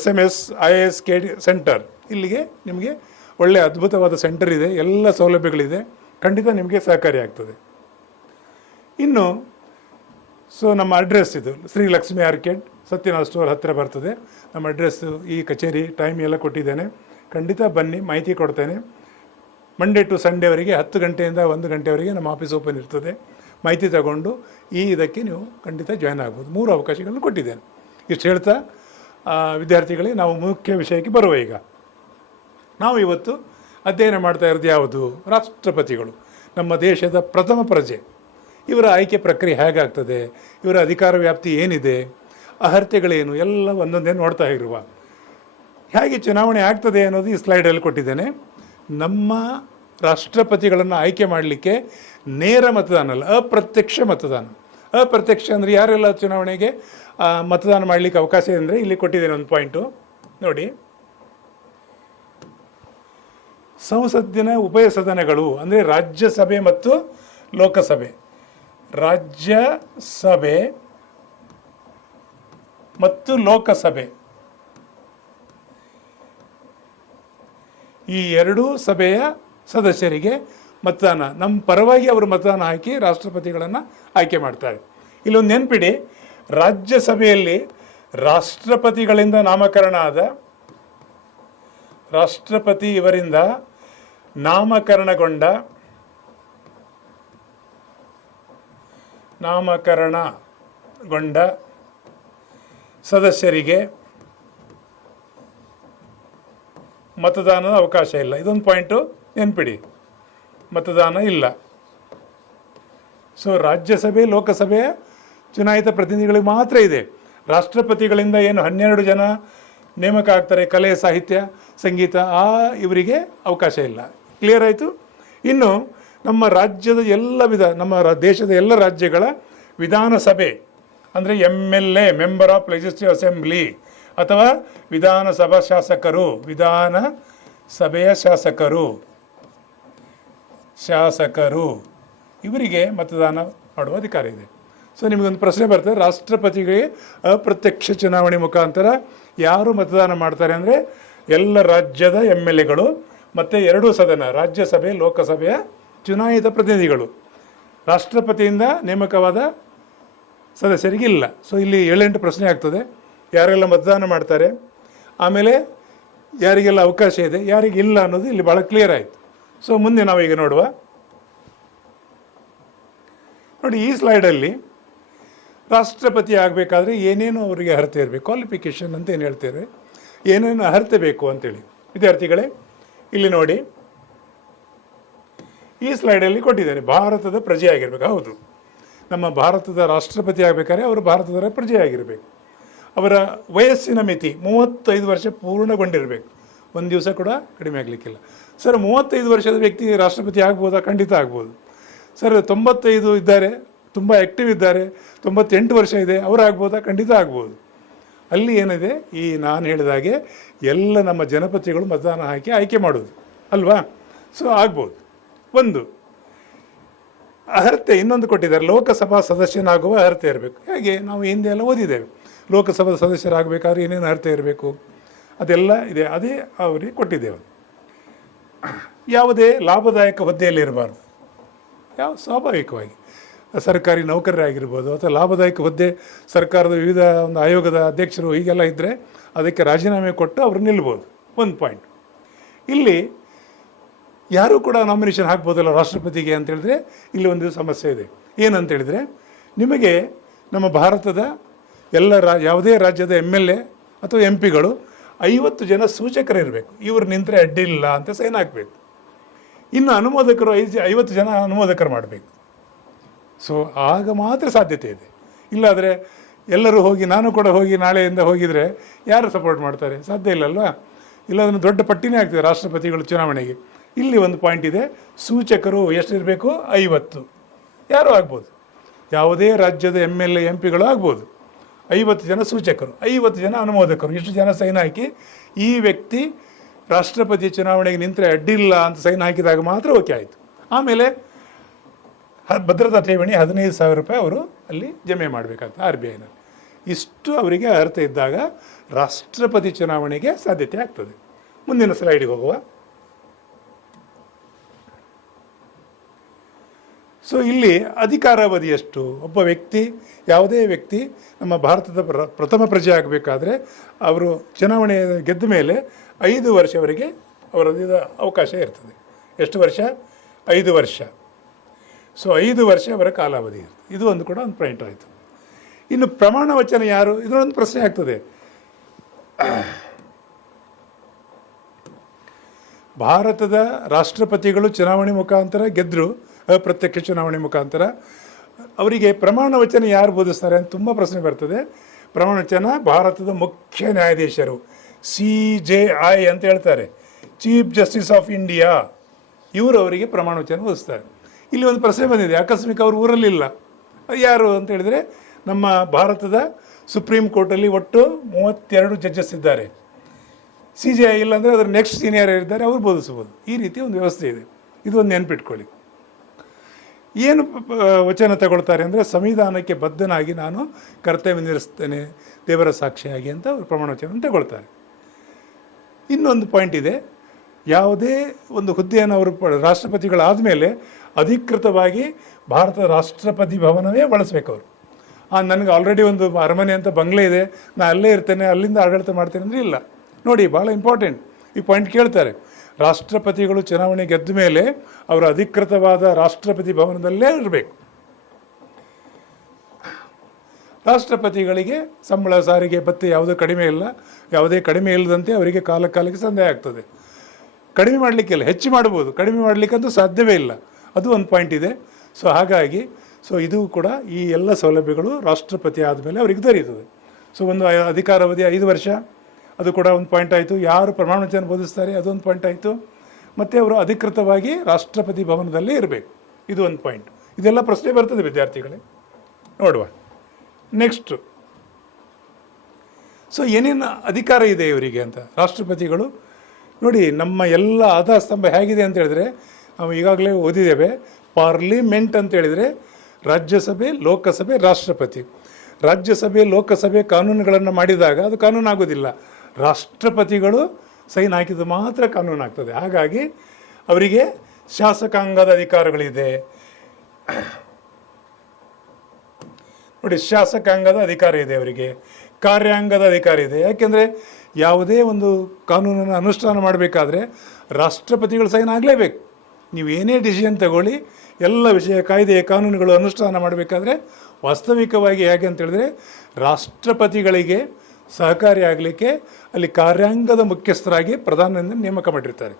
SMS IAS KD ಸೆಂಟರ್, ಇಲ್ಲಿಗೆ ನಿಮಗೆ ಒಳ್ಳೆಯ ಅದ್ಭುತವಾದ ಸೆಂಟರ್ ಇದೆ, ಎಲ್ಲ ಸೌಲಭ್ಯಗಳಿದೆ, ಖಂಡಿತ ನಿಮಗೆ ಸಹಕಾರಿ ಆಗ್ತದೆ. ಇನ್ನು ನಮ್ಮ ಅಡ್ರೆಸ್ ಇದು ಶ್ರೀ ಲಕ್ಷ್ಮಿ ಆರ್ಕೇಡ್, ಸತ್ಯನಾಥ್ ಸ್ಟೋರ್ ಹತ್ತಿರ ಬರ್ತದೆ ನಮ್ಮ ಅಡ್ರೆಸ್ಸು. ಈ ಕಚೇರಿ ಟೈಮ್ ಎಲ್ಲ ಕೊಟ್ಟಿದ್ದೇನೆ, ಖಂಡಿತ ಬನ್ನಿ, ಮಾಹಿತಿ ಕೊಡ್ತೇನೆ. ಮಂಡೇ ಟು ಸಂಡೇವರೆಗೆ 10 ಗಂಟೆಯಿಂದ 1 ಗಂಟೆವರೆಗೆ ನಮ್ಮ ಆಫೀಸ್ ಓಪನ್ ಇರ್ತದೆ. ಮಾಹಿತಿ ತಗೊಂಡು ಇದಕ್ಕೆ ನೀವು ಖಂಡಿತ ಜಾಯ್ನ್ ಆಗ್ಬೋದು. 3 ಅವಕಾಶಗಳನ್ನು ಕೊಟ್ಟಿದ್ದೇನೆ. ಇಷ್ಟು ಹೇಳ್ತಾ ವಿದ್ಯಾರ್ಥಿಗಳೇ, ನಾವು ಮುಖ್ಯ ವಿಷಯಕ್ಕೆ ಬರುವ. ಈಗ ನಾವು ಇವತ್ತು ಅಧ್ಯಯನ ಮಾಡ್ತಾ ಇರೋದು ಯಾವುದು? ರಾಷ್ಟ್ರಪತಿಗಳು, ನಮ್ಮ ದೇಶದ ಪ್ರಥಮ ಪ್ರಜೆ. ಇವರ ಆಯ್ಕೆ ಪ್ರಕ್ರಿಯೆ ಹೇಗಾಗ್ತದೆ, ಇವರ ಅಧಿಕಾರ ವ್ಯಾಪ್ತಿ ಏನಿದೆ, ಅರ್ಹತೆಗಳೇನು, ಎಲ್ಲ ಒಂದೊಂದೇ ನೋಡ್ತಾ ಇರುವ. ಹೇಗೆ ಚುನಾವಣೆ ಆಗ್ತದೆ ಅನ್ನೋದು ಈ ಸ್ಲೈಡಲ್ಲಿ ಕೊಟ್ಟಿದ್ದೇನೆ. ನಮ್ಮ ರಾಷ್ಟ್ರಪತಿಗಳನ್ನು ಆಯ್ಕೆ ಮಾಡಲಿಕ್ಕೆ ನೇರ ಮತದಾನ ಅಲ್ಲ, ಅಪ್ರತ್ಯಕ್ಷ ಮತದಾನ. ಅಪ್ರತ್ಯಕ್ಷ ಅಂದರೆ ಯಾರೆಲ್ಲ ಚುನಾವಣೆಗೆ ಮತದಾನ ಮಾಡಲಿಕ್ಕೆ ಅವಕಾಶ ಇದೆ ಅಂದರೆ ಇಲ್ಲಿ ಕೊಟ್ಟಿದ್ದೇನೆ ಒಂದು ಪಾಯಿಂಟು ನೋಡಿ. ಸಂಸತ್ತಿನ ಉಭಯ ಸದನಗಳು ಅಂದರೆ ರಾಜ್ಯಸಭೆ ಮತ್ತು ಲೋಕಸಭೆ, ರಾಜ್ಯಸಭೆ ಮತ್ತು ಲೋಕಸಭೆ ಈ ಎರಡೂ ಸಭೆಯ ಸದಸ್ಯರಿಗೆ ಮತದಾನ, ನಮ್ಮ ಪರವಾಗಿ ಅವರು ಮತದಾನ ಹಾಕಿ ರಾಷ್ಟ್ರಪತಿಗಳನ್ನು ಆಯ್ಕೆ ಮಾಡ್ತಾರೆ. ಇಲ್ಲೊಂದು ನೆನಪಿಡಿ, ರಾಜ್ಯಸಭೆಯಲ್ಲಿ ರಾಷ್ಟ್ರಪತಿಗಳಿಂದ ನಾಮಕರಣ ಆದ, ರಾಷ್ಟ್ರಪತಿ ಇವರಿಂದ ನಾಮಕರಣಗೊಂಡ ಸದಸ್ಯರಿಗೆ ಮತದಾನದ ಅವಕಾಶ ಇಲ್ಲ. ಇದೊಂದು ಪಾಯಿಂಟು ನೆನ್ಪಿಡಿ, ಮತದಾನ ಇಲ್ಲ. ಸೊ ರಾಜ್ಯಸಭೆ ಲೋಕಸಭೆಯ ಚುನಾಯಿತ ಪ್ರತಿನಿಧಿಗಳಿಗೆ ಮಾತ್ರ ಇದೆ. ರಾಷ್ಟ್ರಪತಿಗಳಿಂದ ಏನು 12 ಜನ ನೇಮಕ ಆಗ್ತಾರೆ, ಕಲೆ ಸಾಹಿತ್ಯ ಸಂಗೀತ, ಇವರಿಗೆ ಅವಕಾಶ ಇಲ್ಲ. ಕ್ಲಿಯರ್ ಆಯಿತು. ಇನ್ನು ನಮ್ಮ ರಾಜ್ಯದ ನಮ್ಮ ದೇಶದ ಎಲ್ಲ ರಾಜ್ಯಗಳ ವಿಧಾನಸಭೆ ಅಂದರೆ MLA member of legislative assembly ಅಥವಾ ವಿಧಾನಸಭಾ ಶಾಸಕರು, ವಿಧಾನಸಭೆಯ ಶಾಸಕರು ಇವರಿಗೆ ಮತದಾನ ಮಾಡುವ ಅಧಿಕಾರ ಇದೆ. ಸೊ ನಿಮಗೊಂದು ಪ್ರಶ್ನೆ ಬರ್ತದೆ, ರಾಷ್ಟ್ರಪತಿಗೆ ಅಪ್ರತ್ಯಕ್ಷ ಚುನಾವಣೆ ಮುಖಾಂತರ ಯಾರು ಮತದಾನ ಮಾಡ್ತಾರೆ ಅಂದರೆ ಎಲ್ಲ ರಾಜ್ಯದ MLAಗಳು ಮತ್ತು 2 ಸದನ ರಾಜ್ಯಸಭೆ ಲೋಕಸಭೆಯ ಚುನಾಯಿತ ಪ್ರತಿನಿಧಿಗಳು. ರಾಷ್ಟ್ರಪತಿಯಿಂದ ನೇಮಕವಾದ ಸದಸ್ಯರಿಗಿಲ್ಲ. ಸೊ ಇಲ್ಲಿ 7-8 ಪ್ರಶ್ನೆ ಆಗ್ತದೆ, ಯಾರೆಲ್ಲ ಮತದಾನ ಮಾಡ್ತಾರೆ, ಆಮೇಲೆ ಯಾರಿಗೆಲ್ಲ ಅವಕಾಶ ಇದೆ, ಯಾರಿಗಿಲ್ಲ ಅನ್ನೋದು ಇಲ್ಲಿ ಭಾಳ ಕ್ಲಿಯರ್ ಆಯಿತು. ಸೊ ಮುಂದೆ ನಾವೀಗ ನೋಡುವ. ನೋಡಿ, ಈ ಸ್ಲೈಡಲ್ಲಿ ರಾಷ್ಟ್ರಪತಿ ಆಗಬೇಕಾದ್ರೆ ಏನೇನು ಅವರಿಗೆ ಅರ್ಹತೆ ಇರಬೇಕು, ಕ್ವಾಲಿಫಿಕೇಷನ್ ಅಂತ ಏನು ಹೇಳ್ತೇವೆ, ಏನೇನು ಅರ್ಹತೆ ಬೇಕು ಅಂತೇಳಿ. ವಿದ್ಯಾರ್ಥಿಗಳೇ ಇಲ್ಲಿ ನೋಡಿ, ಈ ಸ್ಲೈಡಲ್ಲಿ ಕೊಟ್ಟಿದ್ದಾರೆ ಭಾರತದ ಪ್ರಜೆ ಆಗಿರಬೇಕು. ಹೌದು, ನಮ್ಮ ಭಾರತದ ರಾಷ್ಟ್ರಪತಿ ಆಗಬೇಕಾದ್ರೆ ಅವರು ಭಾರತದ ಪ್ರಜೆ ಆಗಿರಬೇಕು. ಅವರ ವಯಸ್ಸಿನ ಮಿತಿ 35 ವರ್ಷ ಪೂರ್ಣಗೊಂಡಿರಬೇಕು. ಒಂದು ದಿವಸ ಕೂಡ ಕಡಿಮೆ ಆಗಲಿಕ್ಕಿಲ್ಲ. ಸರ್ 35 ವರ್ಷದ ವ್ಯಕ್ತಿ ರಾಷ್ಟ್ರಪತಿ ಆಗ್ಬೋದಾ? ಖಂಡಿತ ಆಗ್ಬೋದು. ಸರ್ 95 ಇದ್ದಾರೆ, ತುಂಬ ಆ್ಯಕ್ಟಿವ್ ಇದ್ದಾರೆ, 98 ವರ್ಷ ಇದೆ, ಅವರು ಆಗ್ಬೋದಾ? ಖಂಡಿತ ಆಗ್ಬೋದು. ಅಲ್ಲಿ ಏನಿದೆ, ಈ ನಾನು ಹೇಳಿದಾಗೆ ಎಲ್ಲ ನಮ್ಮ ಜನಪತಿಗಳು ಮತದಾನ ಹಾಕಿ ಆಯ್ಕೆ ಮಾಡೋದು ಅಲ್ವಾ? ಸೊ ಆಗ್ಬೋದು. ಒಂದು ಅರ್ಹತೆ ಇನ್ನೊಂದು ಕೊಟ್ಟಿದ್ದಾರೆ, ಲೋಕಸಭಾ ಸದಸ್ಯನಾಗುವ ಅರ್ಹತೆ ಇರಬೇಕು. ಹೇಗೆ ನಾವು ಹಿಂದೆ ಎಲ್ಲ ಓದಿದ್ದೇವೆ, ಲೋಕಸಭಾ ಸದಸ್ಯರಾಗಬೇಕಾದ್ರೆ ಏನೇನು ಅರ್ಹತೆ ಇರಬೇಕು ಅದೆಲ್ಲ ಇದೆ, ಅದೇ ಅವರಿಗೆ ಕೊಟ್ಟಿದ್ದೇವೆ. ಯಾವುದೇ ಲಾಭದಾಯಕ ಹುದ್ದೆಯಲ್ಲಿ ಇರಬಾರ್ದು, ಸ್ವಾಭಾವಿಕವಾಗಿ ಸರ್ಕಾರಿ ನೌಕರರಾಗಿರ್ಬೋದು ಅಥವಾ ಲಾಭದಾಯಕ ಹುದ್ದೆ ಸರ್ಕಾರದ ವಿವಿಧ ಒಂದು ಆಯೋಗದ ಅಧ್ಯಕ್ಷರು ಹೀಗೆಲ್ಲ ಇದ್ದರೆ ಅದಕ್ಕೆ ರಾಜೀನಾಮೆ ಕೊಟ್ಟು ಅವರು ನಿಲ್ಬೋದು. ಒಂದು ಪಾಯಿಂಟ್. ಇಲ್ಲಿ ಯಾರೂ ಕೂಡ ನಾಮಿನೇಷನ್ ಹಾಕ್ಬೋದಲ್ಲ ರಾಷ್ಟ್ರಪತಿಗೆ ಅಂತೇಳಿದ್ರೆ ಇಲ್ಲಿ ಒಂದು ಸಮಸ್ಯೆ ಇದೆ. ಏನಂತೇಳಿದರೆ, ನಿಮಗೆ ನಮ್ಮ ಭಾರತದ ಎಲ್ಲ ಯಾವುದೇ ರಾಜ್ಯದ MLA ಅಥವಾ MP ಗಳು 50 ಜನ ಸೂಚಕರಿರಬೇಕು. ಇವರು ನಿಂತರೆ ಅಡ್ಡಿಲ್ಲ ಅಂತ ಸೈನ್ ಹಾಕಬೇಕು. ಇನ್ನು ಅನುಮೋದಕರು 50 ಜನ ಅನುಮೋದಕರು ಮಾಡಬೇಕು. ಸೊ ಆಗ ಮಾತ್ರ ಸಾಧ್ಯತೆ ಇದೆ. ಇಲ್ಲಾದರೆ ಎಲ್ಲರೂ ಹೋಗಿ ನಾನು ಕೂಡ ಹೋಗಿ ನಾಳೆಯಿಂದ ಹೋಗಿದರೆ ಯಾರು ಸಪೋರ್ಟ್ ಮಾಡ್ತಾರೆ? ಸಾಧ್ಯ ಇಲ್ಲಲ್ವಾ? ಇಲ್ಲದನ್ನು ದೊಡ್ಡ ಪಟ್ಟಿನೇ ಆಗ್ತದೆ ರಾಷ್ಟ್ರಪತಿಗಳು ಚುನಾವಣೆಗೆ. ಇಲ್ಲಿ ಒಂದು ಪಾಯಿಂಟ್ ಇದೆ, ಸೂಚಕರು ಎಷ್ಟಿರಬೇಕು? 50. ಯಾರೂ ಆಗ್ಬೋದು, ಯಾವುದೇ ರಾಜ್ಯದ MLA MP ಗಳು ಆಗ್ಬೋದು. 50 ಜನ ಸೂಚಕರು, 50 ಜನ ಅನುಮೋದಕರು, ಇಷ್ಟು ಜನ ಸೈನ್ ಹಾಕಿ ಈ ವ್ಯಕ್ತಿ ರಾಷ್ಟ್ರಪತಿ ಚುನಾವಣೆಗೆ ನಿಂತರೆ ಅಡ್ಡಿಲ್ಲ ಅಂತ ಸೈನ್ ಹಾಕಿದಾಗ ಮಾತ್ರ ಓಕೆ ಆಯಿತು. ಆಮೇಲೆ ಭದ್ರತಾ ಠೇವಣಿ 15,000 ರೂಪಾಯಿ ಅವರು ಅಲ್ಲಿ ಜಮೆ ಮಾಡಬೇಕಾಗ್ತದೆ RBIನಲ್ಲಿ. ಇಷ್ಟು ಅವರಿಗೆ ಅರ್ಥ ಇದ್ದಾಗ ರಾಷ್ಟ್ರಪತಿ ಚುನಾವಣೆಗೆ ಸಾಧ್ಯತೆ ಆಗ್ತದೆ. ಮುಂದಿನ ಸ್ಲೈಡಿಗೆ ಹೋಗುವ. ಸೊ ಇಲ್ಲಿ ಅಧಿಕಾರಾವಧಿ ಎಷ್ಟು? ಒಬ್ಬ ವ್ಯಕ್ತಿ, ಯಾವುದೇ ವ್ಯಕ್ತಿ ನಮ್ಮ ಭಾರತದ ಪ್ರಥಮ ಪ್ರಜೆ ಆಗಬೇಕಾದ್ರೆ ಅವರು ಚುನಾವಣೆ ಗೆದ್ದ ಮೇಲೆ 5 ವರ್ಷವರೆಗೆ ಅವರದ್ದು ಅವಕಾಶ ಇರ್ತದೆ. ಎಷ್ಟು ವರ್ಷ? 5 ವರ್ಷ. ಸೊ 5 ವರ್ಷ ಅವರ ಕಾಲಾವಧಿ ಇರ್ತದೆ. ಇದು ಒಂದು ಕೂಡ ಒಂದು ಪಾಯಿಂಟ್ ಆಯಿತು. ಇನ್ನು ಪ್ರಮಾಣ ವಚನ ಯಾರು? ಇದರೊಂದು ಪ್ರಶ್ನೆ ಆಗ್ತದೆ. ಭಾರತದ ರಾಷ್ಟ್ರಪತಿಗಳು ಚುನಾವಣೆ ಮುಖಾಂತರ ಗೆದ್ದರು, ಅಪ್ರತ್ಯಕ್ಷ ಚುನಾವಣೆ ಮುಖಾಂತರ. ಅವರಿಗೆ ಪ್ರಮಾಣ ವಚನ ಯಾರು ಬೋಧಿಸ್ತಾರೆ ಅಂತ ತುಂಬ ಪ್ರಶ್ನೆ ಬರ್ತದೆ. ಪ್ರಮಾಣ ವಚನ ಭಾರತದ ಮುಖ್ಯ ನ್ಯಾಯಾಧೀಶರು, CJI ಅಂತ ಹೇಳ್ತಾರೆ, ಚೀಫ್ ಜಸ್ಟಿಸ್ ಆಫ್ ಇಂಡಿಯಾ, ಇವರು ಅವರಿಗೆ ಪ್ರಮಾಣ ವಚನ ಬೋಧಿಸ್ತಾರೆ. ಇಲ್ಲಿ ಒಂದು ಪ್ರಶ್ನೆ ಬಂದಿದೆ, ಆಕಸ್ಮಿಕ ಅವರು ಊರಲ್ಲಿಲ್ಲ, ಯಾರು ಅಂತ ಹೇಳಿದರೆ ನಮ್ಮ ಭಾರತದ ಸುಪ್ರೀಂ ಕೋರ್ಟಲ್ಲಿ ಒಟ್ಟು 32 ಜಡ್ಜಸ್ ಇದ್ದಾರೆ. CJI ಇಲ್ಲಾಂದರೆ ಅದರ ನೆಕ್ಸ್ಟ್ ಸೀನಿಯರ್ ಇದ್ದಾರೆ, ಅವರು ಬೋಧಿಸ್ಬೋದು. ಈ ರೀತಿ ಒಂದು ವ್ಯವಸ್ಥೆ ಇದೆ. ಇದು ಒಂದು ನೆನ್ಪಿಟ್ಕೊಳ್ಳಿ. ಏನು ವಚನ ತಗೊಳ್ತಾರೆ ಅಂದರೆ, ಸಂವಿಧಾನಕ್ಕೆ ಬದ್ಧನಾಗಿ ನಾನು ಕರ್ತವ್ಯ ನಿರ್ವಹಿಸ್ತೇನೆ ದೇವರ ಸಾಕ್ಷಿಯಾಗಿ ಅಂತ ಅವರು ಪ್ರಮಾಣ ವಚನ ತಗೊಳ್ತಾರೆ. ಇನ್ನೊಂದು ಪಾಯಿಂಟ್ ಇದೆ, ಯಾವುದೇ ಒಂದು ಹುದ್ದೆಯನ್ನು ಅವರು ರಾಷ್ಟ್ರಪತಿಗಳಾದ ಮೇಲೆ ಅಧಿಕೃತವಾಗಿ ಭಾರತದ ರಾಷ್ಟ್ರಪತಿ ಭವನವೇ ಬಳಸಬೇಕು ಅವರು. ನನಗೆ ಆಲ್ರೆಡಿ ಒಂದು ಅರಮನೆ ಅಂತ ಬಂಗ್ಲೆ ಇದೆ, ನಾನು ಅಲ್ಲೇ ಇರ್ತೇನೆ, ಅಲ್ಲಿಂದ ಆಡಳಿತ ಮಾಡ್ತೇನೆ ಅಂದರೆ ಇಲ್ಲ. ನೋಡಿ, ಭಾಳ ಇಂಪಾರ್ಟೆಂಟ್ ಈ ಪಾಯಿಂಟ್ ಕೇಳ್ತಾರೆ. ರಾಷ್ಟ್ರಪತಿಗಳು ಚುನಾವಣೆ ಗೆದ್ದ ಮೇಲೆ ಅವರು ಅಧಿಕೃತವಾದ ರಾಷ್ಟ್ರಪತಿ ಭವನದಲ್ಲೇ ಇರಬೇಕು. ರಾಷ್ಟ್ರಪತಿಗಳಿಗೆ ಸಂಬಳ, ಸಾರಿಗೆ, ಭತ್ಯೆ ಯಾವುದೂ ಕಡಿಮೆ ಇಲ್ಲ. ಯಾವುದೇ ಕಡಿಮೆ ಇಲ್ಲದಂತೆ ಅವರಿಗೆ ಕಾಲಕ್ಕೆ ಸಂದೇಹ ಆಗ್ತದೆ. ಕಡಿಮೆ ಮಾಡಲಿಕ್ಕಿಲ್ಲ, ಹೆಚ್ಚು ಮಾಡ್ಬೋದು, ಕಡಿಮೆ ಮಾಡಲಿಕ್ಕಂತೂ ಸಾಧ್ಯವೇ ಇಲ್ಲ. ಅದು ಒಂದು ಪಾಯಿಂಟ್ ಇದೆ. ಸೊ ಹಾಗಾಗಿ ಇದು ಕೂಡ ಈ ಎಲ್ಲ ಸೌಲಭ್ಯಗಳು ರಾಷ್ಟ್ರಪತಿ ಆದಮೇಲೆ ಅವರಿಗೆ ದೊರೆಯುತ್ತದೆ. ಸೊ ಒಂದು ಅಧಿಕಾರಾವಧಿ 5 ವರ್ಷ, ಅದು ಕೂಡ ಒಂದು ಪಾಯಿಂಟ್ ಆಯಿತು. ಯಾರು ಪ್ರಮಾಣ ವಚನ ಬೋಧಿಸ್ತಾರೆ ಅದೊಂದು ಪಾಯಿಂಟ್ ಆಯಿತು. ಮತ್ತು ಅವರು ಅಧಿಕೃತವಾಗಿ ರಾಷ್ಟ್ರಪತಿ ಭವನದಲ್ಲೇ ಇರಬೇಕು, ಇದು ಒಂದು ಪಾಯಿಂಟ್. ಇದೆಲ್ಲ ಪ್ರಶ್ನೆ ಬರ್ತದೆ ವಿದ್ಯಾರ್ಥಿಗಳೇ, ನೋಡುವ. ನೆಕ್ಸ್ಟು, ಸೊ ಏನೇನು ಅಧಿಕಾರ ಇದೆ ಇವರಿಗೆ ಅಂತ ರಾಷ್ಟ್ರಪತಿಗಳು. ನೋಡಿ, ನಮ್ಮ ಎಲ್ಲ ಆಧಾರ ಸ್ತಂಭ ಹೇಗಿದೆ ಅಂತ ಹೇಳಿದ್ರೆ, ನಾವು ಈಗಾಗಲೇ ಓದಿದ್ದೇವೆ. ಪಾರ್ಲಿಮೆಂಟ್ ಅಂತ ಹೇಳಿದರೆ ರಾಜ್ಯಸಭೆ, ಲೋಕಸಭೆ, ರಾಷ್ಟ್ರಪತಿ. ರಾಜ್ಯಸಭೆ, ಲೋಕಸಭೆ ಕಾನೂನುಗಳನ್ನು ಮಾಡಿದಾಗ ಅದು ಕಾನೂನು ಆಗೋದಿಲ್ಲ. ರಾಷ್ಟ್ರಪತಿಗಳು ಸೈನ್ ಹಾಕಿದ್ದು ಮಾತ್ರ ಕಾನೂನು ಆಗ್ತದೆ. ಹಾಗಾಗಿ ಅವರಿಗೆ ಶಾಸಕಾಂಗದ ಅಧಿಕಾರಗಳಿದೆ. ನೋಡಿ, ಶಾಸಕಾಂಗದ ಅಧಿಕಾರ ಇದೆ ಅವರಿಗೆ, ಕಾರ್ಯಾಂಗದ ಅಧಿಕಾರ ಇದೆ. ಯಾಕೆಂದರೆ ಯಾವುದೇ ಒಂದು ಕಾನೂನನ್ನು ಅನುಷ್ಠಾನ ಮಾಡಬೇಕಾದ್ರೆ ರಾಷ್ಟ್ರಪತಿಗಳು ಸೈನ್ ಆಗಲೇಬೇಕು. ನೀವು ಏನೇ ಡಿಸಿಷನ್ ತಗೊಳ್ಳಿ, ಎಲ್ಲ ವಿಷಯ, ಕಾಯ್ದೆ, ಕಾನೂನುಗಳು ಅನುಷ್ಠಾನ ಮಾಡಬೇಕಾದ್ರೆ ವಾಸ್ತವಿಕವಾಗಿ ಹೇಗೆ ಅಂತ ಹೇಳಿದ್ರೆ ರಾಷ್ಟ್ರಪತಿಗಳಿಗೆ ಸಹಕಾರಿಯಾಗಲಿಕ್ಕೆ ಅಲ್ಲಿ ಕಾರ್ಯಾಂಗದ ಮುಖ್ಯಸ್ಥರಾಗಿ ಪ್ರಧಾನಿಯಿಂದ ನೇಮಕ ಮಾಡಿರ್ತಾರೆ.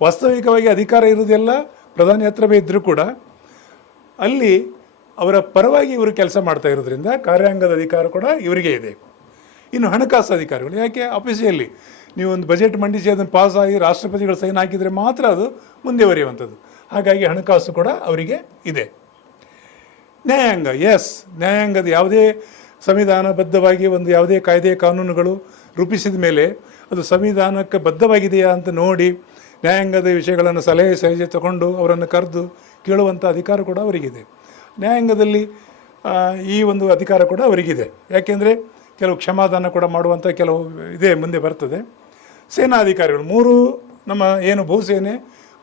ವಾಸ್ತವಿಕವಾಗಿ ಅಧಿಕಾರ ಇರುವುದೆಲ್ಲ ಪ್ರಧಾನಿ ಹತ್ರವೇ ಇದ್ದರೂ ಕೂಡ ಅಲ್ಲಿ ಅವರ ಪರವಾಗಿ ಇವರು ಕೆಲಸ ಮಾಡ್ತಾ ಇರೋದ್ರಿಂದ ಕಾರ್ಯಾಂಗದ ಅಧಿಕಾರ ಕೂಡ ಇವರಿಗೆ ಇದೆ. ಇನ್ನು ಹಣಕಾಸು ಅಧಿಕಾರಿಗಳು, ಯಾಕೆ ಆಫೀಸಿಯಲ್ಲಿ ನೀವು ಒಂದು ಬಜೆಟ್ ಮಂಡಿಸಿ ಅದನ್ನು ಪಾಸ್ ಆಗಿ ರಾಷ್ಟ್ರಪತಿಗಳು ಸೈನ್ ಹಾಕಿದರೆ ಮಾತ್ರ ಅದು ಮುಂದುವರಿಯುವಂಥದ್ದು. ಹಾಗಾಗಿ ಹಣಕಾಸು ಕೂಡ ಅವರಿಗೆ ಇದೆ. ನ್ಯಾಯಾಂಗ, ನ್ಯಾಯಾಂಗದ ಯಾವುದೇ ಸಂವಿಧಾನಬದ್ಧವಾಗಿ ಒಂದು ಯಾವುದೇ ಕಾಯ್ದೆ ಕಾನೂನುಗಳು ರೂಪಿಸಿದ ಮೇಲೆ ಅದು ಸಂವಿಧಾನಕ್ಕೆ ಬದ್ಧವಾಗಿದೆಯಾ ಅಂತ ನೋಡಿ ನ್ಯಾಯಾಂಗದ ವಿಷಯಗಳನ್ನು ಸಲಹೆ ತಗೊಂಡು ಅವರನ್ನು ಕರೆದು ಕೇಳುವಂಥ ಅಧಿಕಾರ ಕೂಡ ಅವರಿಗಿದೆ. ನ್ಯಾಯಾಂಗದಲ್ಲಿ ಈ ಒಂದು ಅಧಿಕಾರ ಕೂಡ ಅವರಿಗಿದೆ. ಯಾಕೆಂದರೆ ಕೆಲವು ಕ್ಷಮಾದಾನ ಕೂಡ ಮಾಡುವಂಥ ಕೆಲವು ಇದೇ ಮುಂದೆ ಬರ್ತದೆ. ಸೇನಾಧಿಕಾರಿಗಳು 3 ನಮ್ಮ ಏನು ಭೂಸೇನೆ,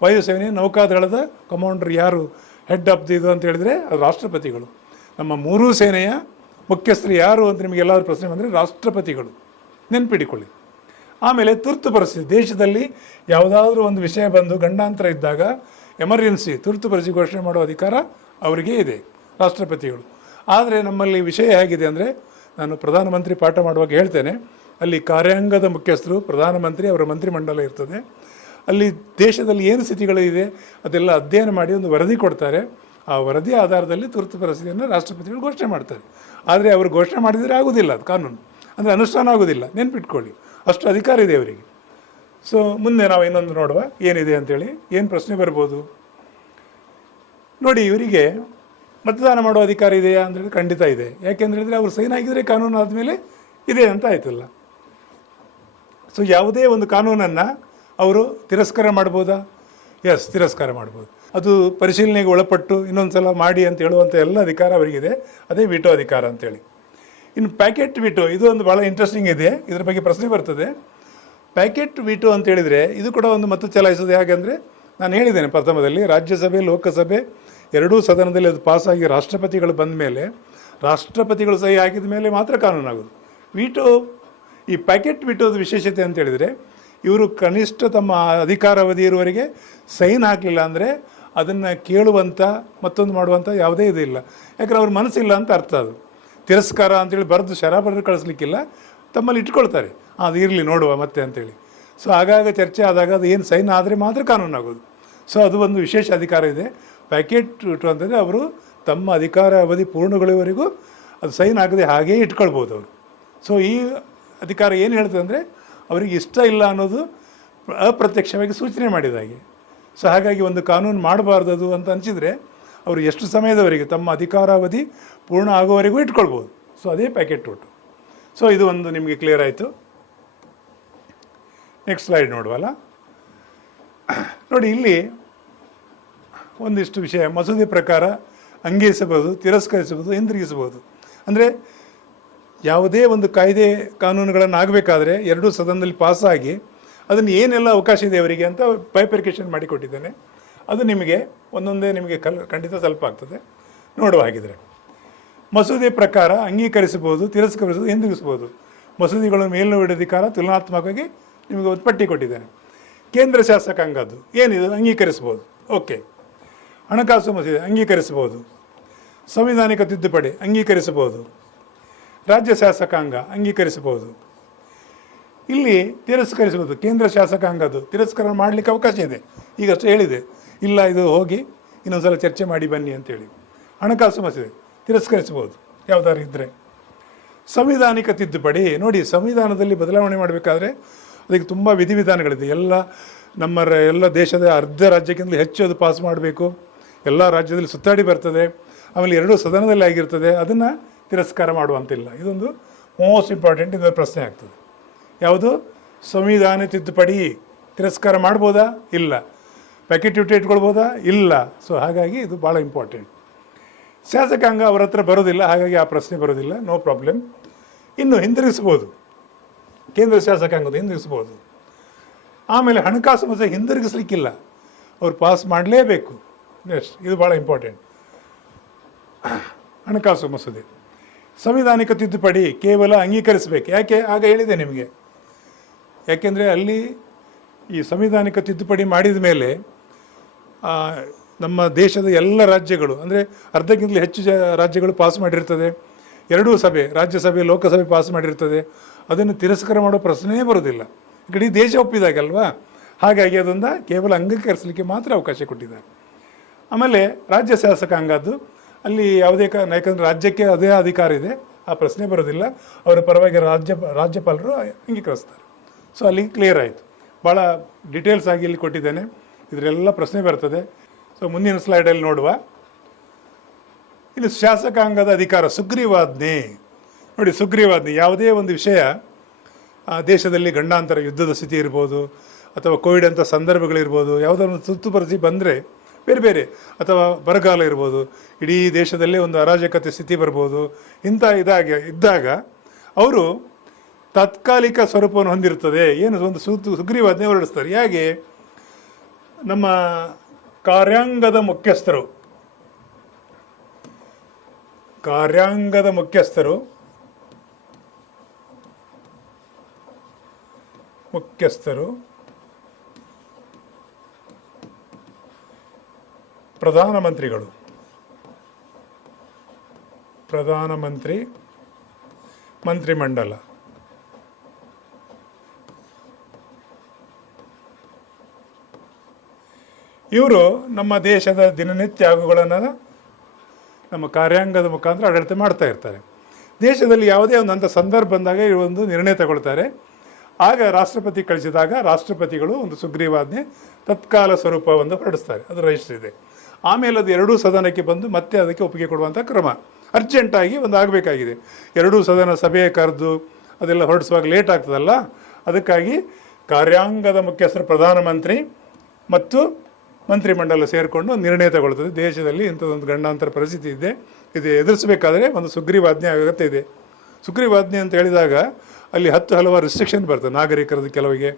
ವಾಯುಸೇನೆ, ನೌಕಾದಳದ ಕಮಾಂಡರ್ ಯಾರು ಹೆಡ್ ಆಫ್ ದಿ ಇದು ಅಂತ ಹೇಳಿದರೆ ಅದು ರಾಷ್ಟ್ರಪತಿಗಳು. ನಮ್ಮ ಮೂರೂ ಸೇನೆಯ ಮುಖ್ಯಸ್ಥರು ಯಾರು ಅಂತ ನಿಮಗೆಲ್ಲರೂ ಪ್ರಶ್ನೆ ಬಂದರೆ ರಾಷ್ಟ್ರಪತಿಗಳು, ನೆನ್ಪಿಡಿಕೊಳ್ಳಿ. ಆಮೇಲೆ ತುರ್ತು ಪರಿಸ್ಥಿತಿ, ದೇಶದಲ್ಲಿ ಯಾವುದಾದ್ರೂ ಒಂದು ವಿಷಯ ಬಂದು ಗಂಡಾಂತರ ಇದ್ದಾಗ ಎಮರ್ಜೆನ್ಸಿ ತುರ್ತು ಪರಿಸ್ಥಿತಿ ಘೋಷಣೆ ಮಾಡುವ ಅಧಿಕಾರ ಅವರಿಗೆ ಇದೆ, ರಾಷ್ಟ್ರಪತಿಗಳು. ಆದರೆ ನಮ್ಮಲ್ಲಿ ವಿಷಯ ಹೇಗಿದೆ ಅಂದರೆ, ನಾನು ಪ್ರಧಾನಮಂತ್ರಿ ಪಾಠ ಮಾಡುವಾಗ ಹೇಳ್ತೇನೆ, ಅಲ್ಲಿ ಕಾರ್ಯಾಂಗದ ಮುಖ್ಯಸ್ಥರು ಪ್ರಧಾನಮಂತ್ರಿ ಅವರ ಮಂತ್ರಿಮಂಡಲ ಇರ್ತದೆ. ಅಲ್ಲಿ ದೇಶದಲ್ಲಿ ಏನು ಸ್ಥಿತಿಗಳಿದೆ ಅದೆಲ್ಲ ಅಧ್ಯಯನ ಮಾಡಿ ಒಂದು ವರದಿ ಕೊಡ್ತಾರೆ. ಆ ವರದಿ ಆಧಾರದಲ್ಲಿ ತುರ್ತು ಪರಿಸ್ಥಿತಿಯನ್ನು ರಾಷ್ಟ್ರಪತಿಗಳು ಘೋಷಣೆ ಮಾಡ್ತಾರೆ. ಆದರೆ ಅವರು ಘೋಷಣೆ ಮಾಡಿದರೆ ಆಗೋದಿಲ್ಲ, ಅದು ಕಾನೂನು ಅಂದರೆ ಅನುಷ್ಠಾನ ಆಗೋದಿಲ್ಲ, ನೆನ್ಪಿಟ್ಕೊಳ್ಳಿ. ಅಷ್ಟು ಅಧಿಕಾರ ಇದೆ ಅವರಿಗೆ. ಸೊ ಮುಂದೆ ನಾವು ಇನ್ನೊಂದು ನೋಡುವ ಏನಿದೆ ಅಂತೇಳಿ. ಏನು ಪ್ರಶ್ನೆ ಬರ್ಬೋದು ನೋಡಿ. ಇವರಿಗೆ ಮತದಾನ ಮಾಡುವ ಅಧಿಕಾರ ಇದೆಯಾ ಅಂದರೆ ಖಂಡಿತ ಇದೆ. ಯಾಕೆಂದರೆ ಅವರು ಸೈನ್ ಆಗಿದರೆ ಕಾನೂನು ಆದಮೇಲೆ ಇದೆ ಅಂತ ಆಯ್ತಲ್ಲ. ಸೊ ಯಾವುದೇ ಒಂದು ಕಾನೂನನ್ನು ಅವರು ತಿರಸ್ಕಾರ ಮಾಡ್ಬೋದಾ? ಎಸ್, ತಿರಸ್ಕಾರ ಮಾಡ್ಬೋದು. ಅದು ಪರಿಶೀಲನೆಗೆ ಒಳಪಟ್ಟು ಇನ್ನೊಂದು ಸಲ ಮಾಡಿ ಅಂತ ಹೇಳುವಂಥ ಎಲ್ಲ ಅಧಿಕಾರ ಅವರಿಗಿದೆ. ಅದೇ ವಿಟೋ ಅಧಿಕಾರ ಅಂತೇಳಿ. ಇನ್ನು ಪ್ಯಾಕೆಟ್ ವಿಟೋ, ಇದು ಒಂದು ಭಾಳ ಇಂಟ್ರೆಸ್ಟಿಂಗ್ ಇದೆ, ಇದರ ಬಗ್ಗೆ ಪ್ರಶ್ನೆ ಬರ್ತದೆ. ಪ್ಯಾಕೆಟ್ ವಿಟೋ ಅಂತ ಹೇಳಿದರೆ ಇದು ಕೂಡ ಒಂದು ಮತ ಚಲಾಯಿಸೋದು. ಹೇಗೆಂದರೆ ನಾನು ಹೇಳಿದ್ದೇನೆ ಪ್ರಥಮದಲ್ಲಿ, ರಾಜ್ಯಸಭೆ ಲೋಕಸಭೆ ಎರಡೂ ಸದನದಲ್ಲಿ ಅದು ಪಾಸಾಗಿ ರಾಷ್ಟ್ರಪತಿಗಳು ಬಂದ ಮೇಲೆ, ರಾಷ್ಟ್ರಪತಿಗಳು ಸಹಿ ಹಾಕಿದ ಮೇಲೆ ಮಾತ್ರ ಕಾನೂನಾಗೋದು. ವಿಟೋ, ಈ ಪ್ಯಾಕೆಟ್ ವಿಟೋದ ವಿಶೇಷತೆ ಅಂತ ಹೇಳಿದರೆ, ಇವರು ಕನಿಷ್ಠ ತಮ್ಮ ಅಧಿಕಾರಾವಧಿ ಇರುವವರೆಗೆ ಸೈನ್ ಹಾಕಲಿಲ್ಲ ಅಂದರೆ ಅದನ್ನು ಕೇಳುವಂಥ ಮತ್ತೊಂದು ಮಾಡುವಂಥ ಯಾವುದೇ ಇದಿಲ್ಲ. ಯಾಕಂದರೆ ಅವ್ರ ಮನಸ್ಸಿಲ್ಲ ಅಂತ ಅರ್ಥ. ಅದು ತಿರಸ್ಕಾರ ಅಂತೇಳಿ ಬರೆದು ಬರೆದು ಕಳಿಸ್ಲಿಕ್ಕಿಲ್ಲ, ತಮ್ಮಲ್ಲಿ ಇಟ್ಕೊಳ್ತಾರೆ, ಅದು ಇರಲಿ ನೋಡುವ ಮತ್ತೆ ಅಂತೇಳಿ. ಸೊ ಆಗಾಗ ಚರ್ಚೆ ಆದಾಗ ಅದು ಏನು ಸೈನ್ ಆದರೆ ಮಾತ್ರ ಕಾನೂನಾಗೋದು. ಸೊ ಅದು ಒಂದು ವಿಶೇಷ ಅಧಿಕಾರ ಇದೆ. ಪ್ಯಾಕೆಟ್ ವಿಟೋ ಅಂತಂದರೆ ಅವರು ತಮ್ಮ ಅಧಿಕಾರ ಅವಧಿ ಪೂರ್ಣಗೊಳ್ಳುವವರೆಗೂ ಅದು ಸೈನ್ ಆಗದೆ ಹಾಗೇ ಇಟ್ಕೊಳ್ಬೋದು ಅವರು. ಸೊ ಈ ಅಧಿಕಾರ ಏನು ಹೇಳ್ತದೆ ಅಂದರೆ, ಅವರಿಗೆ ಇಷ್ಟ ಇಲ್ಲ ಅನ್ನೋದು ಅಪ್ರತ್ಯಕ್ಷವಾಗಿ ಸೂಚನೆ ಮಾಡಿದ ಹಾಗೆ. ಸೊ ಹಾಗಾಗಿ ಒಂದು ಕಾನೂನು ಮಾಡಬಾರ್ದದು ಅಂತ ಅನಿಸಿದರೆ ಅವರು ಎಷ್ಟು ಸಮಯದವರೆಗೆ ತಮ್ಮ ಅಧಿಕಾರಾವಧಿ ಪೂರ್ಣ ಆಗೋವರೆಗೂ ಇಟ್ಕೊಳ್ಬೋದು. ಸೊ ಅದೇ ಪ್ಯಾಕೆಟ್ ವಿಟೋ. ಸೊ ಇದು ಒಂದು ನಿಮಗೆ ಕ್ಲಿಯರ್ ಆಯಿತು. ನೆಕ್ಸ್ಟ್ ಸ್ಲೈಡ್ ನೋಡುವಲ್ಲ. ನೋಡಿ, ಇಲ್ಲಿ ಒಂದಿಷ್ಟು ವಿಷಯ ಮಸೂದೆ ಪ್ರಕಾರ ಅಂಗೀಕರಿಸಬಹುದು, ತಿರಸ್ಕರಿಸಬಹುದು, ಹಿಂದಿರುಗಿಸಬಹುದು. ಅಂದರೆ ಯಾವುದೇ ಒಂದು ಕಾಯ್ದೆ ಕಾನೂನುಗಳನ್ನು ಆಗಬೇಕಾದ್ರೆ ಎರಡೂ ಸದನದಲ್ಲಿ ಪಾಸಾಗಿ ಅದನ್ನು ಏನೆಲ್ಲ ಅವಕಾಶ ಇದೆ ಅವರಿಗೆ ಅಂತ ಬೈಫರ್ಕೇಷನ್ ಮಾಡಿಕೊಟ್ಟಿದ್ದೇನೆ. ಅದು ನಿಮಗೆ ಒಂದೊಂದೇ ನಿಮಗೆ ಖಂಡಿತ ಸ್ವಲ್ಪ ಆಗ್ತದೆ ನೋಡುವ ಹಾಗಿದ್ರೆ. ಮಸೂದೆ ಪ್ರಕಾರ ಅಂಗೀಕರಿಸಬಹುದು, ತಿರಸ್ಕರಿಸಬಹುದು, ಹಿಂದಿರುಗಿಸಬಹುದು. ಮಸೂದೆಗಳು ಮೇಲ್ನೋಡಿಧಿಕಾರ ತುಲನಾತ್ಮಕವಾಗಿ ನಿಮಗೆ ಒಂದು ಪಟ್ಟಿ ಕೊಟ್ಟಿದ್ದೇನೆ. ಕೇಂದ್ರ ಶಾಸಕಾಂಗದ್ದು ಏನಿದು, ಅಂಗೀಕರಿಸಬಹುದು, ಓಕೆ. ಹಣಕಾಸು ಮಸೂದೆ ಅಂಗೀಕರಿಸಬಹುದು. ಸಂವಿಧಾನಿಕ ತಿದ್ದುಪಡಿ ಅಂಗೀಕರಿಸಬಹುದು. ರಾಜ್ಯ ಶಾಸಕಾಂಗ ಅಂಗೀಕರಿಸಬಹುದು. ಇಲ್ಲಿ ತಿರಸ್ಕರಿಸಬಹುದು. ಕೇಂದ್ರ ಶಾಸಕಾಂಗದ್ದು ತಿರಸ್ಕಾರ ಮಾಡಲಿಕ್ಕೆ ಅವಕಾಶ ಇದೆ, ಈಗಷ್ಟು ಹೇಳಿದೆ. ಇಲ್ಲ, ಇದು ಹೋಗಿ ಇನ್ನೊಂದು ಸಲ ಚರ್ಚೆ ಮಾಡಿ ಬನ್ನಿ ಅಂತೇಳಿ. ಹಣಕಾಸು ಮಸೂದೆ ತಿರಸ್ಕರಿಸಬಹುದು ಯಾವುದಾದ್ರು ಇದ್ದರೆ. ಸಂವಿಧಾನಿಕ ತಿದ್ದುಪಡಿ ನೋಡಿ, ಸಂವಿಧಾನದಲ್ಲಿ ಬದಲಾವಣೆ ಮಾಡಬೇಕಾದ್ರೆ ಅದಕ್ಕೆ ತುಂಬ ವಿಧಿವಿಧಾನಗಳಿದೆ. ಎಲ್ಲ ದೇಶದ ಅರ್ಧ ರಾಜ್ಯಕ್ಕಿಂತಲೂ ಹೆಚ್ಚು ಅದು ಪಾಸ್ ಮಾಡಬೇಕು. ಎಲ್ಲ ರಾಜ್ಯದಲ್ಲಿ ಸುತ್ತಾಡಿ ಬರ್ತದೆ. ಆಮೇಲೆ ಎರಡೂ ಸದನದಲ್ಲಿ ಆಗಿರ್ತದೆ. ಅದನ್ನು ತಿರಸ್ಕಾರ ಮಾಡುವಂತಿಲ್ಲ. ಇದೊಂದು ಮೋಸ್ಟ್ ಇಂಪಾರ್ಟೆಂಟ್. ಇದರ ಪ್ರಶ್ನೆ ಆಗ್ತದೆ. ಯಾವುದು? ಸಂವಿಧಾನ ತಿದ್ದುಪಡಿ ತಿರಸ್ಕಾರ ಮಾಡ್ಬೋದಾ? ಇಲ್ಲ. ಪ್ಯಾಕೆಟ್ ವಿಟೋ ಇಟ್ಕೊಳ್ಬೋದಾ? ಇಲ್ಲ. ಸೊ ಹಾಗಾಗಿ ಇದು ಭಾಳ ಇಂಪಾರ್ಟೆಂಟ್. ಶಾಸಕಾಂಗ ಅವರ ಹತ್ರ ಬರೋದಿಲ್ಲ, ಹಾಗಾಗಿ ಆ ಪ್ರಶ್ನೆ ಬರೋದಿಲ್ಲ, ನೋ ಪ್ರಾಬ್ಲಮ್. ಇನ್ನು ಹಿಂದಿರುಗಿಸ್ಬೋದು, ಕೇಂದ್ರ ಶಾಸಕಾಂಗದ ಹಿಂದಿರುಗಿಸ್ಬೋದು. ಆಮೇಲೆ ಹಣಕಾಸು ಮಸೂದೆ ಹಿಂದಿರುಗಿಸ್ಲಿಕ್ಕಿಲ್ಲ, ಅವ್ರು ಪಾಸ್ ಮಾಡಲೇಬೇಕು. ನೆಕ್ಸ್ಟ್, ಇದು ಭಾಳ ಇಂಪಾರ್ಟೆಂಟ್. ಹಣಕಾಸು ಮಸೂದೆ. ಸಂವಿಧಾನಿಕ ತಿದ್ದುಪಡಿ ಕೇವಲ ಅಂಗೀಕರಿಸಬೇಕು. ಯಾಕೆ? ಆಗ ಹೇಳಿದೆ ನಿಮಗೆ. ಯಾಕೆಂದರೆ ಅಲ್ಲಿ ಈ ಸಂವಿಧಾನಿಕ ತಿದ್ದುಪಡಿ ಮಾಡಿದ ಮೇಲೆ ನಮ್ಮ ದೇಶದ ಎಲ್ಲ ರಾಜ್ಯಗಳು, ಅಂದರೆ ಅರ್ಧಕ್ಕಿಂತಲೂ ಹೆಚ್ಚು ರಾಜ್ಯಗಳು ಪಾಸ್ ಮಾಡಿರ್ತದೆ. ಎರಡೂ ಸಭೆ, ರಾಜ್ಯಸಭೆ ಲೋಕಸಭೆ ಪಾಸ್ ಮಾಡಿರ್ತದೆ. ಅದನ್ನು ತಿರಸ್ಕಾರ ಮಾಡೋ ಪ್ರಶ್ನೆಯೇ ಬರೋದಿಲ್ಲ. ಇಡೀ ದೇಶ ಒಪ್ಪಿದಾಗಲ್ವಾ. ಹಾಗಾಗಿ ಅದನ್ನು ಕೇವಲ ಅಂಗೀಕರಿಸಲಿಕ್ಕೆ ಮಾತ್ರ ಅವಕಾಶ ಕೊಟ್ಟಿದ್ದಾರೆ. ಆಮೇಲೆ ರಾಜ್ಯ ಶಾಸಕಾಂಗದ್ದು ಅಲ್ಲಿ ಯಾವುದೇ ಯಾಕಂದರೆ ರಾಜ್ಯಕ್ಕೆ ಅದೇ ಅಧಿಕಾರ ಇದೆ, ಆ ಪ್ರಶ್ನೆ ಬರೋದಿಲ್ಲ. ಅವರ ಪರವಾಗಿ ರಾಜ್ಯಪಾಲರು ಅಂಗೀಕರಿಸ್ತಾರೆ. ಸೊ ಅಲ್ಲಿ ಕ್ಲಿಯರ್ ಆಯಿತು. ಭಾಳ ಡೀಟೇಲ್ಸ್ ಆಗಿ ಇಲ್ಲಿ ಕೊಟ್ಟಿದ್ದೇನೆ. ಇದರೆಲ್ಲ ಪ್ರಶ್ನೆ ಬರ್ತದೆ. ಸೊ ಮುಂದಿನ ಸ್ಲೈಡಲ್ಲಿ ನೋಡುವ. ಇಲ್ಲಿ ಶಾಸಕಾಂಗದ ಅಧಿಕಾರ ಸುಗ್ರೀವಾಜ್ಞೆ. ನೋಡಿ, ಸುಗ್ರೀವಾಜ್ಞೆ ಯಾವುದೇ ಒಂದು ವಿಷಯ ದೇಶದಲ್ಲಿ ಗಂಡಾಂತರ ಯುದ್ಧದ ಸ್ಥಿತಿ ಇರ್ಬೋದು, ಅಥವಾ ಕೋವಿಡ್ ಅಂತ ಸಂದರ್ಭಗಳಿರ್ಬೋದು, ಯಾವುದಾದ್ರು ತುರ್ತು ಪರಿಸ್ಥಿತಿ ಬಂದರೆ ಬೇರೆ ಬೇರೆ, ಅಥವಾ ಬರಗಾಲ ಇರ್ಬೋದು, ಇಡೀ ದೇಶದಲ್ಲೇ ಒಂದು ಅರಾಜಕತೆ ಸ್ಥಿತಿ ಬರ್ಬೋದು. ಇಂಥ ಇದ್ದಾಗ ಅವರು ತಾತ್ಕಾಲಿಕ ಸ್ವರೂಪವನ್ನು ಹೊಂದಿರ್ತದೆ. ಏನು ಒಂದು ಸುಗ್ರೀವಾಜ್ಞೆ ಹೊರಡಿಸ್ತಾರೆ. ಹೇಗೆ? ನಮ್ಮ ಕಾರ್ಯಾಂಗದ ಮುಖ್ಯಸ್ಥರು ಕಾರ್ಯಾಂಗದ ಮುಖ್ಯಸ್ಥರು ಪ್ರಧಾನಮಂತ್ರಿಗಳು, ಮಂತ್ರಿಮಂಡಲ. ಇವರು ನಮ್ಮ ದೇಶದ ದಿನನಿತ್ಯ ಆಗುಗಳನ್ನು ನಮ್ಮ ಕಾರ್ಯಾಂಗದ ಮುಖಾಂತರ ಆಡಳಿತ ಮಾಡ್ತಾ ಇರ್ತಾರೆ. ದೇಶದಲ್ಲಿ ಯಾವುದೇ ಒಂದು ಅಂಥ ಸಂದರ್ಭ ಬಂದಾಗ ಒಂದು ನಿರ್ಣಯ ತಗೊಳ್ತಾರೆ. ಆಗ ರಾಷ್ಟ್ರಪತಿ ಕಳಿಸಿದಾಗ ರಾಷ್ಟ್ರಪತಿಗಳು ಒಂದು ಸುಗ್ರೀವಾಜ್ಞೆ ತತ್ಕಾಲ ಸ್ವರೂಪವನ್ನು ಹೊರಡಿಸ್ತಾರೆ, ಅದು ರಿಜಿಸ್ಟರ್ ಇದೆ. ಆಮೇಲೆ ಅದು ಎರಡೂ ಸದನಕ್ಕೆ ಬಂದು ಮತ್ತೆ ಅದಕ್ಕೆ ಒಪ್ಪಿಗೆ ಕೊಡುವಂಥ ಕ್ರಮ ಅರ್ಜೆಂಟಾಗಿ ಒಂದು ಆಗಬೇಕಾಗಿದೆ. ಎರಡೂ ಸದನ ಸಭೆ ಕರೆದು ಅದೆಲ್ಲ ಹೊರಡಿಸುವಾಗ ಲೇಟ್ ಆಗ್ತದಲ್ಲ, ಅದಕ್ಕಾಗಿ ಕಾರ್ಯಾಂಗದ ಮುಖ್ಯಸ್ಥರು ಪ್ರಧಾನಮಂತ್ರಿ ಮತ್ತು ಮಂತ್ರಿಮಂಡಲ ಸೇರಿಕೊಂಡು ಒಂದು ನಿರ್ಣಯ ತಗೊಳ್ತದೆ. ದೇಶದಲ್ಲಿ ಇಂಥದ್ದೊಂದು ಗಂಡಾಂತರ ಪರಿಸ್ಥಿತಿ ಇದೆ, ಇದು ಎದುರಿಸಬೇಕಾದ್ರೆ ಒಂದು ಸುಗ್ರೀವಾಜ್ಞೆ ಅಗತ್ಯ ಇದೆ. ಸುಗ್ರೀವಾಜ್ಞೆ ಅಂತ ಹೇಳಿದಾಗ ಅಲ್ಲಿ ಹಲವಾರು ರಿಸ್ಟ್ರಿಕ್ಷನ್ ಬರ್ತದೆ, ನಾಗರಿಕರದ್ದು ಕೆಲವಿಗೆ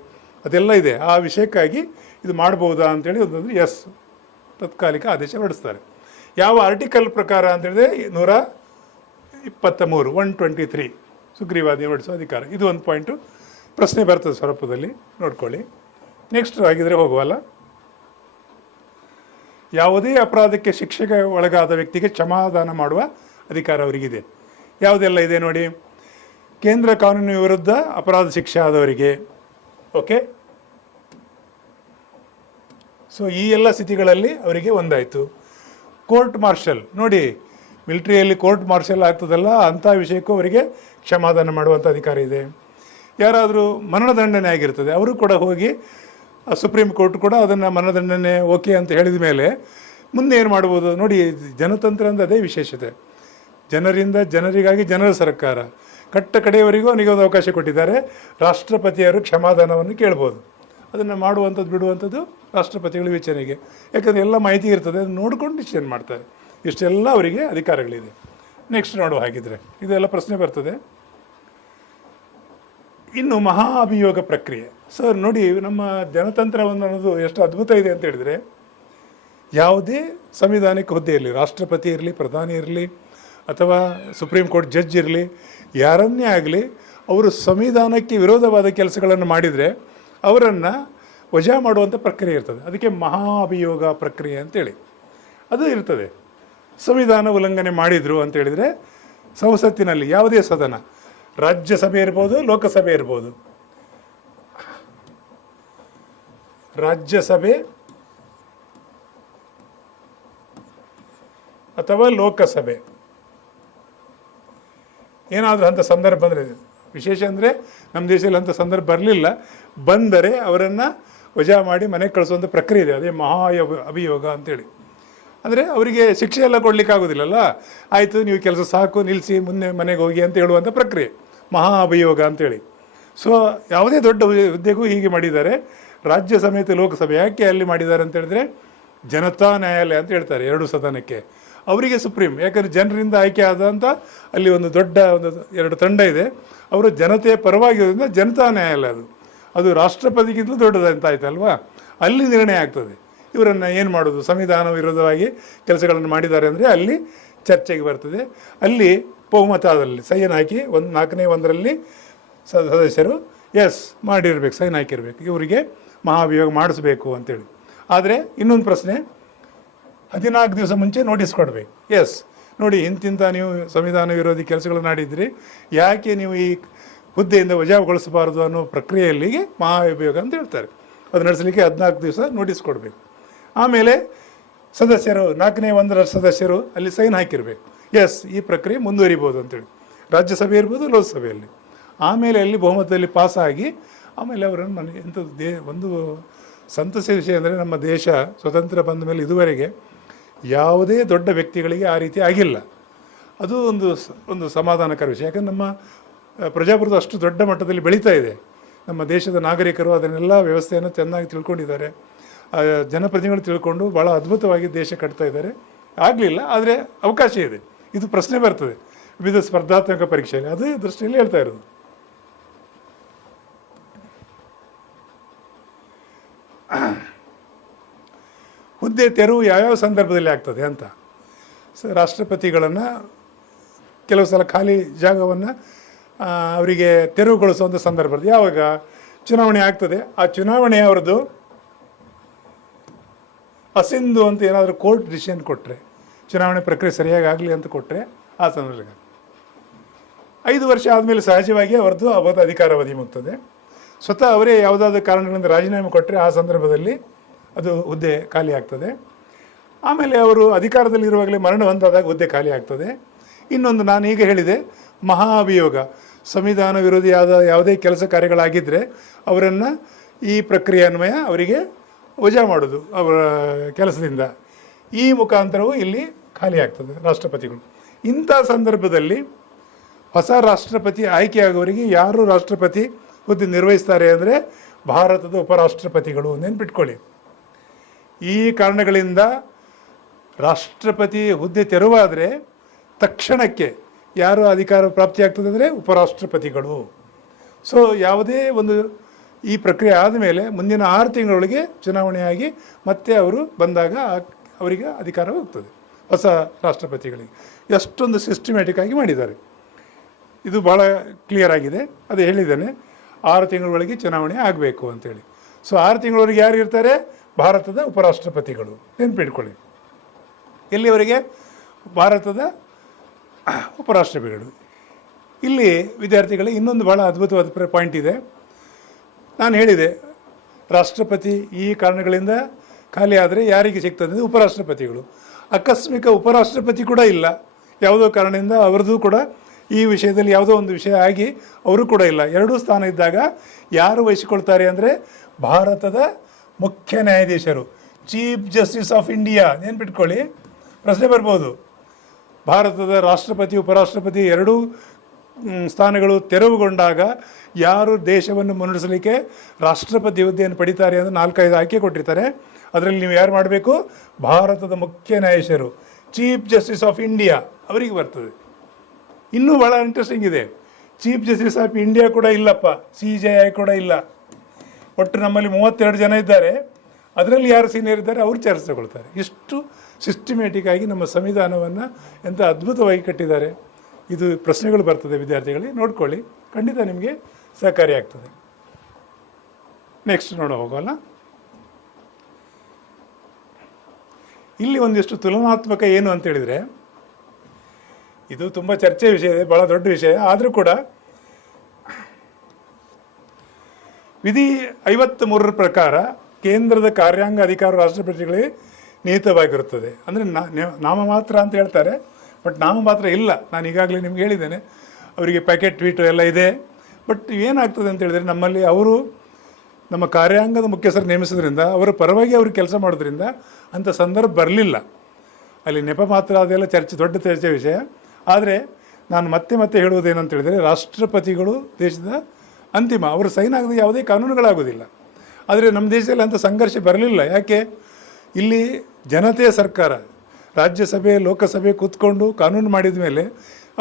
ಅದೆಲ್ಲ ಇದೆ. ಆ ವಿಷಯಕ್ಕಾಗಿ ಇದು ಮಾಡ್ಬೋದಾ ಅಂತೇಳಿ ಒಂದೊಂದು ತತ್ಕಾಲಿಕ ಆದೇಶ ಹೊರಡಿಸ್ತಾರೆ. ಯಾವ ಆರ್ಟಿಕಲ್ ಪ್ರಕಾರ ಅಂತೇಳಿದ್ರೆ 123 123 ಸುಗ್ರೀವಾಜ್ಞೆ ಹೊರಡಿಸೋ ಅಧಿಕಾರ. ಇದು ಒಂದು ಪಾಯಿಂಟು ಪ್ರಶ್ನೆ ಬರ್ತದೆ ಸ್ವರೂಪದಲ್ಲಿ, ನೋಡ್ಕೊಳ್ಳಿ. ನೆಕ್ಸ್ಟ್ ಆಗಿದ್ರೆ ಹೋಗುವಲ್ಲ. ಯಾವುದೇ ಅಪರಾಧಕ್ಕೆ ಶಿಕ್ಷೆಗೆ ಒಳಗಾದ ವ್ಯಕ್ತಿಗೆ ಕ್ಷಮಾದಾನ ಮಾಡುವ ಅಧಿಕಾರ ಅವರಿಗಿದೆ. ಯಾವುದೆಲ್ಲ ಇದೆ ನೋಡಿ. ಕೇಂದ್ರ ಕಾನೂನಿನ ವಿರುದ್ಧ ಅಪರಾಧ ಶಿಕ್ಷೆ ಆದವರಿಗೆ, ಓಕೆ. ಸೊ ಈ ಎಲ್ಲ ಸ್ಥಿತಿಗಳಲ್ಲಿ ಅವರಿಗೆ ಒಂದಾಯಿತು. ಕೋರ್ಟ್ ಮಾರ್ಷಲ್ ನೋಡಿ, ಮಿಲಿಟ್ರಿಯಲ್ಲಿ ಕೋರ್ಟ್ ಮಾರ್ಷಲ್ ಆಗ್ತದಲ್ಲ, ಅಂಥ ವಿಷಯಕ್ಕೂ ಅವರಿಗೆ ಕ್ಷಮಾದಾನ ಮಾಡುವಂಥ ಅಧಿಕಾರ ಇದೆ. ಯಾರಾದರೂ ಮರಣದಂಡನೆ ಆಗಿರ್ತದೆ, ಅವರು ಕೂಡ ಹೋಗಿ ಸುಪ್ರೀಂ ಕೋರ್ಟ್ ಕೂಡ ಅದನ್ನು ಮರಣದಂಡನೆ ಓಕೆ ಅಂತ ಹೇಳಿದ ಮೇಲೆ ಮುಂದೆ ಏನು ಮಾಡ್ಬೋದು ನೋಡಿ. ಜನತಂತ್ರ ಅಂದರೆ ಅದೇ ವಿಶೇಷತೆ. ಜನರಿಂದ ಜನರಿಗಾಗಿ ಜನರ ಸರ್ಕಾರ. ಕಟ್ಟ ಕಡೆಯವರೆಗೂ ಅವನಿಗೆ ಒಂದು ಅವಕಾಶ ಕೊಟ್ಟಿದ್ದಾರೆ. ರಾಷ್ಟ್ರಪತಿಯವರು ಕ್ಷಮಾದಾನವನ್ನು ಕೇಳ್ಬೋದು. ಅದನ್ನು ಮಾಡುವಂಥದ್ದು ಬಿಡುವಂಥದ್ದು ರಾಷ್ಟ್ರಪತಿಗಳ ವಿಚಾರಣೆಗೆ. ಯಾಕಂದರೆ ಎಲ್ಲ ಮಾಹಿತಿ ಇರ್ತದೆ, ಅದನ್ನು ನೋಡ್ಕೊಂಡು ಡಿಸಿಷನ್ ಮಾಡ್ತಾರೆ. ಇಷ್ಟೆಲ್ಲ ಅವರಿಗೆ ಅಧಿಕಾರಗಳಿದೆ. ನೆಕ್ಸ್ಟ್ ನೋಡುವ ಹಾಗಿದ್ರೆ ಇದೆಲ್ಲ ಪ್ರಶ್ನೆ ಬರ್ತದೆ. ಇನ್ನು ಮಹಾ ಅಭಿಯೋಗ ಪ್ರಕ್ರಿಯೆ. ಸರ್ ನೋಡಿ, ನಮ್ಮ ಜನತಂತ್ರವನ್ನು ಅನ್ನೋದು ಎಷ್ಟು ಅದ್ಭುತ ಇದೆ ಅಂತ ಹೇಳಿದರೆ, ಯಾವುದೇ ಸಂವಿಧಾನಿಕ ಹುದ್ದೆ ಇರಲಿ, ರಾಷ್ಟ್ರಪತಿ ಇರಲಿ, ಪ್ರಧಾನಿ ಇರಲಿ, ಅಥವಾ ಸುಪ್ರೀಂ ಕೋರ್ಟ್ ಜಡ್ಜ್ ಇರಲಿ, ಯಾರನ್ನೇ ಆಗಲಿ, ಅವರು ಸಂವಿಧಾನಕ್ಕೆ ವಿರೋಧವಾದ ಕೆಲಸಗಳನ್ನು ಮಾಡಿದರೆ ಅವರನ್ನು ವಜಾ ಮಾಡುವಂಥ ಪ್ರಕ್ರಿಯೆ ಇರ್ತದೆ. ಅದಕ್ಕೆ ಮಹಾ ಅಭಿಯೋಗ ಪ್ರಕ್ರಿಯೆ ಅಂತೇಳಿ ಅದು ಇರ್ತದೆ. ಸಂವಿಧಾನ ಉಲ್ಲಂಘನೆ ಮಾಡಿದರು ಅಂತ ಹೇಳಿದರೆ ಸಂಸತ್ತಿನಲ್ಲಿ ಯಾವುದೇ ಸದನ, ರಾಜ್ಯಸಭೆ ಇರ್ಬೋದು, ಲೋಕಸಭೆ ಇರ್ಬೋದು, ರಾಜ್ಯಸಭೆ ಅಥವಾ ಲೋಕಸಭೆ ಏನಾದರೂ ಅಂಥ ಸಂದರ್ಭ ಬಂದರೆ, ವಿಶೇಷ ಅಂದರೆ ನಮ್ಮ ದೇಶದಲ್ಲಿ ಅಂಥ ಸಂದರ್ಭ ಬರಲಿಲ್ಲ, ಬಂದರೆ ಅವರನ್ನು ವಜಾ ಮಾಡಿ ಮನೆಗೆ ಕಳಿಸುವಂಥ ಪ್ರಕ್ರಿಯೆ ಇದೆ. ಅದೇ ಮಹಾ ಅಭಿಯೋಗ ಅಂತೇಳಿ. ಅಂದರೆ ಅವರಿಗೆ ಶಿಕ್ಷೆ ಎಲ್ಲ ಕೊಡಲಿಕ್ಕೆ ಆಗೋದಿಲ್ಲಲ್ಲ, ಆಯಿತು ನೀವು ಕೆಲಸ ಸಾಕು ನಿಲ್ಲಿಸಿ ಮುಂದೆ ಮನೆಗೆ ಹೋಗಿ ಅಂತ ಹೇಳುವಂಥ ಪ್ರಕ್ರಿಯೆ ಮಹಾ ಅಭಿಯೋಗ ಅಂತೇಳಿ. ಸೊ ಯಾವುದೇ ದೊಡ್ಡ ಹುದ್ದೆಗೂ ಹೀಗೆ ಮಾಡಿದ್ದಾರೆ. ರಾಜ್ಯ ಸಮೇತ ಲೋಕಸಭೆ ಯಾಕೆ ಅಲ್ಲಿ ಮಾಡಿದ್ದಾರೆ ಅಂತ ಹೇಳಿದ್ರೆ, ಜನತಾ ನ್ಯಾಯಾಲಯ ಅಂತ ಹೇಳ್ತಾರೆ ಎರಡು ಸದನಕ್ಕೆ. ಅವರಿಗೆ ಸುಪ್ರೀಂ, ಯಾಕಂದರೆ ಜನರಿಂದ ಆಯ್ಕೆ ಆದಂಥ ಅಲ್ಲಿ ಒಂದು ದೊಡ್ಡ ಎರಡು ತಂಡ ಇದೆ, ಅವರು ಜನತೆಯ ಪರವಾಗಿರೋದ್ರಿಂದ ಜನತಾ ನ್ಯಾಯಾಲಯ ಅದು ರಾಷ್ಟ್ರಪತಿಗಿಂತಲೂ ದೊಡ್ಡದಂತ ಆಯ್ತಲ್ವಾ. ಅಲ್ಲಿ ನಿರ್ಣಯ ಆಗ್ತದೆ ಇವರನ್ನು ಏನು ಮಾಡೋದು, ಸಂವಿಧಾನ ವಿರೋಧವಾಗಿ ಕೆಲಸಗಳನ್ನು ಮಾಡಿದ್ದಾರೆ ಅಂದರೆ ಅಲ್ಲಿ ಚರ್ಚೆಗೆ ಬರ್ತದೆ. ಅಲ್ಲಿ ಬಹುಮತದಲ್ಲಿ ಸೈನ್ ಹಾಕಿ 4ನೇ1ರಲ್ಲಿ ಸದಸ್ಯರು ಎಸ್ ಮಾಡಿರಬೇಕು, ಸೈನ್ ಹಾಕಿರ್ಬೇಕು, ಇವರಿಗೆ ಮಹಾಭಿಯೋಗ ಮಾಡಿಸ್ಬೇಕು ಅಂತೇಳಿ. ಆದರೆ ಇನ್ನೊಂದು ಪ್ರಶ್ನೆ, 14 ದಿವಸ ಮುಂಚೆ ನೋಟಿಸ್ ಕೊಡಬೇಕು. ಎಸ್ ನೋಡಿ, ಇಂತಿಂಥ ನೀವು ಸಂವಿಧಾನ ವಿರೋಧಿ ಕೆಲಸಗಳನ್ನು ಮಾಡಿದ್ರಿ, ಯಾಕೆ ನೀವು ಈ ಹುದ್ದೆಯಿಂದ ವಜಾಗೊಳಿಸಬಾರದು ಅನ್ನೋ ಪ್ರಕ್ರಿಯೆಯಲ್ಲಿಗೆ ಮಹಾಭಿಯೋಗ ಅಂತ ಹೇಳ್ತಾರೆ. ಅದು ನಡೆಸಲಿಕ್ಕೆ 14 ದಿವಸ ನೋಟಿಸ್ ಕೊಡಬೇಕು. ಆಮೇಲೆ ಸದಸ್ಯರು 4ನೇ1ರ ಸದಸ್ಯರು ಅಲ್ಲಿ ಸೈನ್ ಹಾಕಿರಬೇಕು, ಎಸ್ ಈ ಪ್ರಕ್ರಿಯೆ ಮುಂದುವರಿಬೋದು ಅಂತೇಳಿ. ರಾಜ್ಯಸಭೆ ಇರ್ಬೋದು, ಲೋಕಸಭೆಯಲ್ಲಿ. ಆಮೇಲೆ ಅಲ್ಲಿ ಬಹುಮತದಲ್ಲಿ ಪಾಸಾಗಿ ಆಮೇಲೆ ಅವರನ್ನು ಒಂದು ಸಂತಸ ವಿಷಯ ಅಂದರೆ, ನಮ್ಮ ದೇಶ ಸ್ವತಂತ್ರ ಬಂದ ಮೇಲೆ ಇದುವರೆಗೆ ಯಾವುದೇ ದೊಡ್ಡ ವ್ಯಕ್ತಿಗಳಿಗೆ ಆ ರೀತಿ ಆಗಿಲ್ಲ. ಅದು ಒಂದು ಸಮಾಧಾನಕರ ವಿಷಯ. ಯಾಕಂದ್ರೆ ನಮ್ಮ ಪ್ರಜಾಪ್ರಭುತ್ವ ಅಷ್ಟು ದೊಡ್ಡ ಮಟ್ಟದಲ್ಲಿ ಬೆಳೀತಾ ಇದೆ. ನಮ್ಮ ದೇಶದ ನಾಗರಿಕರು ಅದನ್ನೆಲ್ಲ ವ್ಯವಸ್ಥೆಯನ್ನು ಚೆನ್ನಾಗಿ ತಿಳ್ಕೊಂಡಿದ್ದಾರೆ, ಜನಪ್ರತಿನಿಧಿಗಳು ತಿಳ್ಕೊಂಡು ಭಾಳ ಅದ್ಭುತವಾಗಿ ದೇಶ ಕಟ್ತಾ ಇದ್ದಾರೆ. ಆಗಲಿಲ್ಲ, ಆದರೆ ಅವಕಾಶ ಇದೆ. ಇದು ಪ್ರಶ್ನೆ ಬರ್ತದೆ ವಿವಿಧ ಸ್ಪರ್ಧಾತ್ಮಕ ಪರೀಕ್ಷೆಯಲ್ಲಿ, ಅದೇ ದೃಷ್ಟಿಯಲ್ಲಿ ಹೇಳ್ತಾ ಇರೋದು. ಹುದ್ದೆ ತೆರವು ಯಾವ್ಯಾವ ಸಂದರ್ಭದಲ್ಲಿ ಆಗ್ತದೆ ಅಂತ. ರಾಷ್ಟ್ರಪತಿಗಳನ್ನು ಕೆಲವು ಸಲ ಖಾಲಿ ಜಾಗವನ್ನು ಅವರಿಗೆ ತೆರವುಗೊಳಿಸುವಂಥ ಸಂದರ್ಭ ಬರ್ತದೆ. ಯಾವಾಗ ಚುನಾವಣೆ ಆಗ್ತದೆ, ಆ ಚುನಾವಣೆ ಅವ್ರದ್ದು ಅಸಿಂಧು ಅಂತ ಏನಾದರೂ ಕೋರ್ಟ್ ಡಿಸಿಷನ್ ಕೊಟ್ಟರೆ, ಚುನಾವಣೆ ಪ್ರಕ್ರಿಯೆ ಸರಿಯಾಗಿ ಆಗಲಿ ಅಂತ ಕೊಟ್ಟರೆ, ಆ ಸಂದರ್ಭ 5 ವರ್ಷ ಆದಮೇಲೆ ಸಹಜವಾಗಿ ಅವರದ್ದು ಅಧಿಕಾರಾವಧಿ ಮುಗ್ತದೆ. ಸ್ವತಃ ಅವರೇ ಯಾವುದಾದ್ರೂ ಕಾರಣಗಳಿಂದ ರಾಜೀನಾಮೆ ಕೊಟ್ಟರೆ ಆ ಸಂದರ್ಭದಲ್ಲಿ ಅದು ಹುದ್ದೆ ಖಾಲಿ ಆಗ್ತದೆ. ಆಮೇಲೆ ಅವರು ಅಧಿಕಾರದಲ್ಲಿರುವಾಗಲೇ ಮರಣ ಹೊಂದಾದಾಗ ಹುದ್ದೆ ಖಾಲಿ ಆಗ್ತದೆ. ಇನ್ನೊಂದು, ನಾನು ಈಗ ಹೇಳಿದೆ, ಮಹಾಭಿಯೋಗ, ಸಂವಿಧಾನ ವಿರೋಧಿಯಾದ ಯಾವುದೇ ಕೆಲಸ ಕಾರ್ಯಗಳಾಗಿದ್ದರೆ ಅವರನ್ನು ಈ ಪ್ರಕ್ರಿಯೆ ಅನ್ವಯ ಅವರಿಗೆ ವಜಾ ಮಾಡೋದು ಅವರ ಕೆಲಸದಿಂದ. ಈ ಮುಖಾಂತರವೂ ಇಲ್ಲಿ ಖಾಲಿ ಆಗ್ತದೆ ರಾಷ್ಟ್ರಪತಿಗಳು. ಇಂಥ ಸಂದರ್ಭದಲ್ಲಿ ಹೊಸ ರಾಷ್ಟ್ರಪತಿ ಆಯ್ಕೆಯಾಗುವವರಿಗೆ ಯಾರು ರಾಷ್ಟ್ರಪತಿ ಹುದ್ದೆ ನಿರ್ವಹಿಸ್ತಾರೆ ಅಂದರೆ ಭಾರತದ ಉಪರಾಷ್ಟ್ರಪತಿಗಳು. ನೆನ್ಪಿಟ್ಕೊಳ್ಳಿ, ಈ ಕಾರಣಗಳಿಂದ ರಾಷ್ಟ್ರಪತಿ ಹುದ್ದೆ ತೆರವಾದರೆ ತಕ್ಷಣಕ್ಕೆ ಯಾರು ಅಧಿಕಾರ ಪ್ರಾಪ್ತಿಯಾಗ್ತದೆ ಅಂದರೆ ಉಪರಾಷ್ಟ್ರಪತಿಗಳು. ಸೊ ಯಾವುದೇ ಒಂದು ಈ ಪ್ರಕ್ರಿಯೆ ಆದಮೇಲೆ ಮುಂದಿನ 6 ತಿಂಗಳೊಳಗೆ ಚುನಾವಣೆಯಾಗಿ ಮತ್ತೆ ಅವರು ಬಂದಾಗ ಅವರಿಗೆ ಅಧಿಕಾರ ಹೋಗ್ತದೆ ಹೊಸ ರಾಷ್ಟ್ರಪತಿಗಳಿಗೆ. ಎಷ್ಟೊಂದು ಸಿಸ್ಟಮ್ಯಾಟಿಕ್ ಆಗಿ ಮಾಡಿದ್ದಾರೆ. ಇದು ಭಾಳ ಕ್ಲಿಯರ್ ಆಗಿದೆ. ಅದು ಹೇಳಿದ್ದಾನೆ, 6 ತಿಂಗಳೊಳಗೆ ಚುನಾವಣೆ ಆಗಬೇಕು ಅಂತೇಳಿ. ಸೊ 6 ತಿಂಗಳವರೆಗೆ ಯಾರು ಇರ್ತಾರೆ? ಭಾರತದ ಉಪರಾಷ್ಟ್ರಪತಿಗಳು. ನೆನ್ಪಿಟ್ಕೊಳ್ಳಿ, ಎಲ್ಲಿವರೆಗೆ? ಭಾರತದ ಉಪರಾಷ್ಟ್ರಪತಿಗಳು. ಇಲ್ಲಿ ವಿದ್ಯಾರ್ಥಿಗಳಿಗೆ ಇನ್ನೊಂದು ಭಾಳ ಅದ್ಭುತವಾದ ಪಾಯಿಂಟ್ ಇದೆ. ನಾನು ಹೇಳಿದೆ, ರಾಷ್ಟ್ರಪತಿ ಈ ಕಾರಣಗಳಿಂದ ಖಾಲಿ ಆದರೆ ಯಾರಿಗೆ ಸಿಗ್ತದೆ? ಉಪರಾಷ್ಟ್ರಪತಿಗಳು. ಆಕಸ್ಮಿಕ ಉಪರಾಷ್ಟ್ರಪತಿ ಕೂಡ ಇಲ್ಲ, ಯಾವುದೋ ಕಾರಣದಿಂದ ಅವರದ್ದು ಕೂಡ ಈ ವಿಷಯದಲ್ಲಿ ಯಾವುದೋ ಒಂದು ವಿಷಯ ಆಗಿ ಅವರು ಕೂಡ ಇಲ್ಲ. 2 ಸ್ಥಾನ ಇದ್ದಾಗ ಯಾರು ವಹಿಸಿಕೊಳ್ತಾರೆ ಅಂದರೆ ಭಾರತದ ಮುಖ್ಯ ನ್ಯಾಯಾಧೀಶರು, ಚೀಫ್ ಜಸ್ಟಿಸ್ ಆಫ್ ಇಂಡಿಯಾ. ನೆನ್ಪಿಟ್ಕೊಳ್ಳಿ, ಪ್ರಶ್ನೆ ಬರ್ಬೋದು. ಭಾರತದ ರಾಷ್ಟ್ರಪತಿ ಉಪರಾಷ್ಟ್ರಪತಿ 2 ಸ್ಥಾನಗಳು ತೆರವುಗೊಂಡಾಗ ಯಾರು ದೇಶವನ್ನು ಮುನ್ನಡೆಸಲಿಕ್ಕೆ ರಾಷ್ಟ್ರಪತಿ ಹುದ್ದೆಯನ್ನು ಪಡಿತಾರೆ ಅಂದರೆ 4-5 ಆಯ್ಕೆ ಕೊಟ್ಟಿರ್ತಾರೆ. ಅದರಲ್ಲಿ ನೀವು ಯಾರು ಮಾಡಬೇಕು? ಭಾರತದ ಮುಖ್ಯ ನ್ಯಾಯಾಧೀಶರು, ಚೀಫ್ ಜಸ್ಟಿಸ್ ಆಫ್ ಇಂಡಿಯಾ, ಅವರಿಗೆ ಬರ್ತದೆ. ಇನ್ನೂ ಭಾಳ ಇಂಟ್ರೆಸ್ಟಿಂಗ್ ಇದೆ, ಚೀಫ್ ಜಸ್ಟಿಸ್ ಆಫ್ ಇಂಡಿಯಾ ಕೂಡ ಇಲ್ಲಪ್ಪ, CJI ಕೂಡ ಇಲ್ಲ. ಒಟ್ಟು ನಮ್ಮಲ್ಲಿ 32 ಜನ ಇದ್ದಾರೆ, ಅದರಲ್ಲಿ ಯಾರು ಸೀನಿಯರ್ ಇದ್ದಾರೆ ಅವರು ಚಾರ್ಜ್ ತಗೊಳ್ತಾರೆ. ಇಷ್ಟು ಸಿಸ್ಟಮ್ಯಾಟಿಕ್ ಆಗಿ ನಮ್ಮ ಸಂವಿಧಾನವನ್ನು ಎಂಥ ಅದ್ಭುತವಾಗಿ ಕಟ್ಟಿದ್ದಾರೆ. ಇದು ಪ್ರಶ್ನೆಗಳು ಬರ್ತದೆ ವಿದ್ಯಾರ್ಥಿಗಳಿಗೆ, ನೋಡ್ಕೊಳ್ಳಿ, ಖಂಡಿತ ನಿಮಗೆ ಸಹಕಾರಿಯಾಗ್ತದೆ. ನೆಕ್ಸ್ಟ್ ಹೋಗೋಲ್ಲ. ಇಲ್ಲಿ ಒಂದಿಷ್ಟು ತುಲನಾತ್ಮಕ ಏನು ಅಂತ ಹೇಳಿದರೆ, ಇದು ತುಂಬ ಚರ್ಚೆ ವಿಷಯ ಇದೆ, ಭಾಳ ದೊಡ್ಡ ವಿಷಯ. ಆದರೂ ಕೂಡ ವಿಧಿ 53 ಪ್ರಕಾರ ಕೇಂದ್ರದ ಕಾರ್ಯಾಂಗ ಅಧಿಕಾರ ರಾಷ್ಟ್ರಪತಿಗಳಿಗೆ ನಿಹಿತವಾಗಿರುತ್ತದೆ. ಅಂದರೆ ನಾಮಮಾತ್ರ ಅಂತ ಹೇಳ್ತಾರೆ, ಬಟ್ ನಾಮಮಾತ್ರ ಇಲ್ಲ. ನಾನು ಈಗಾಗಲೇ ನಿಮ್ಗೆ ಹೇಳಿದ್ದೇನೆ, ಅವರಿಗೆ ಪ್ಯಾಕೆಟ್ ಟ್ವೀಟು ಎಲ್ಲ ಇದೆ. ಬಟ್ ಏನಾಗ್ತದೆ ಅಂತ ಹೇಳಿದರೆ, ನಮ್ಮಲ್ಲಿ ಅವರು ನಮ್ಮ ಕಾರ್ಯಾಂಗದ ಮುಖ್ಯಸ್ಥರು ನೇಮಿಸೋದ್ರಿಂದ ಅವರ ಪರವಾಗಿ ಅವರು ಕೆಲಸ ಮಾಡೋದ್ರಿಂದ ಅಂಥ ಸಂದರ್ಭ ಬರಲಿಲ್ಲ. ಅಲ್ಲಿ ನೆಪ ಮಾತ್ರ, ಅದೆಲ್ಲ ದೊಡ್ಡ ಚರ್ಚೆ ವಿಷಯ. ಆದರೆ ನಾನು ಮತ್ತೆ ಹೇಳುವುದೇನಂತ ಹೇಳಿದರೆ, ರಾಷ್ಟ್ರಪತಿಗಳು ದೇಶದ ಅಂತಿಮ, ಅವರು ಸೈನ್ ಆಗದೆ ಯಾವುದೇ ಕಾನೂನುಗಳಾಗೋದಿಲ್ಲ. ಆದರೆ ನಮ್ಮ ದೇಶದಲ್ಲಿ ಅಂಥ ಸಂಘರ್ಷ ಬರಲಿಲ್ಲ. ಯಾಕೆ? ಇಲ್ಲಿ ಜನತೆಯ ಸರ್ಕಾರ, ರಾಜ್ಯಸಭೆ ಲೋಕಸಭೆ ಕೂತ್ಕೊಂಡು ಕಾನೂನು ಮಾಡಿದ ಮೇಲೆ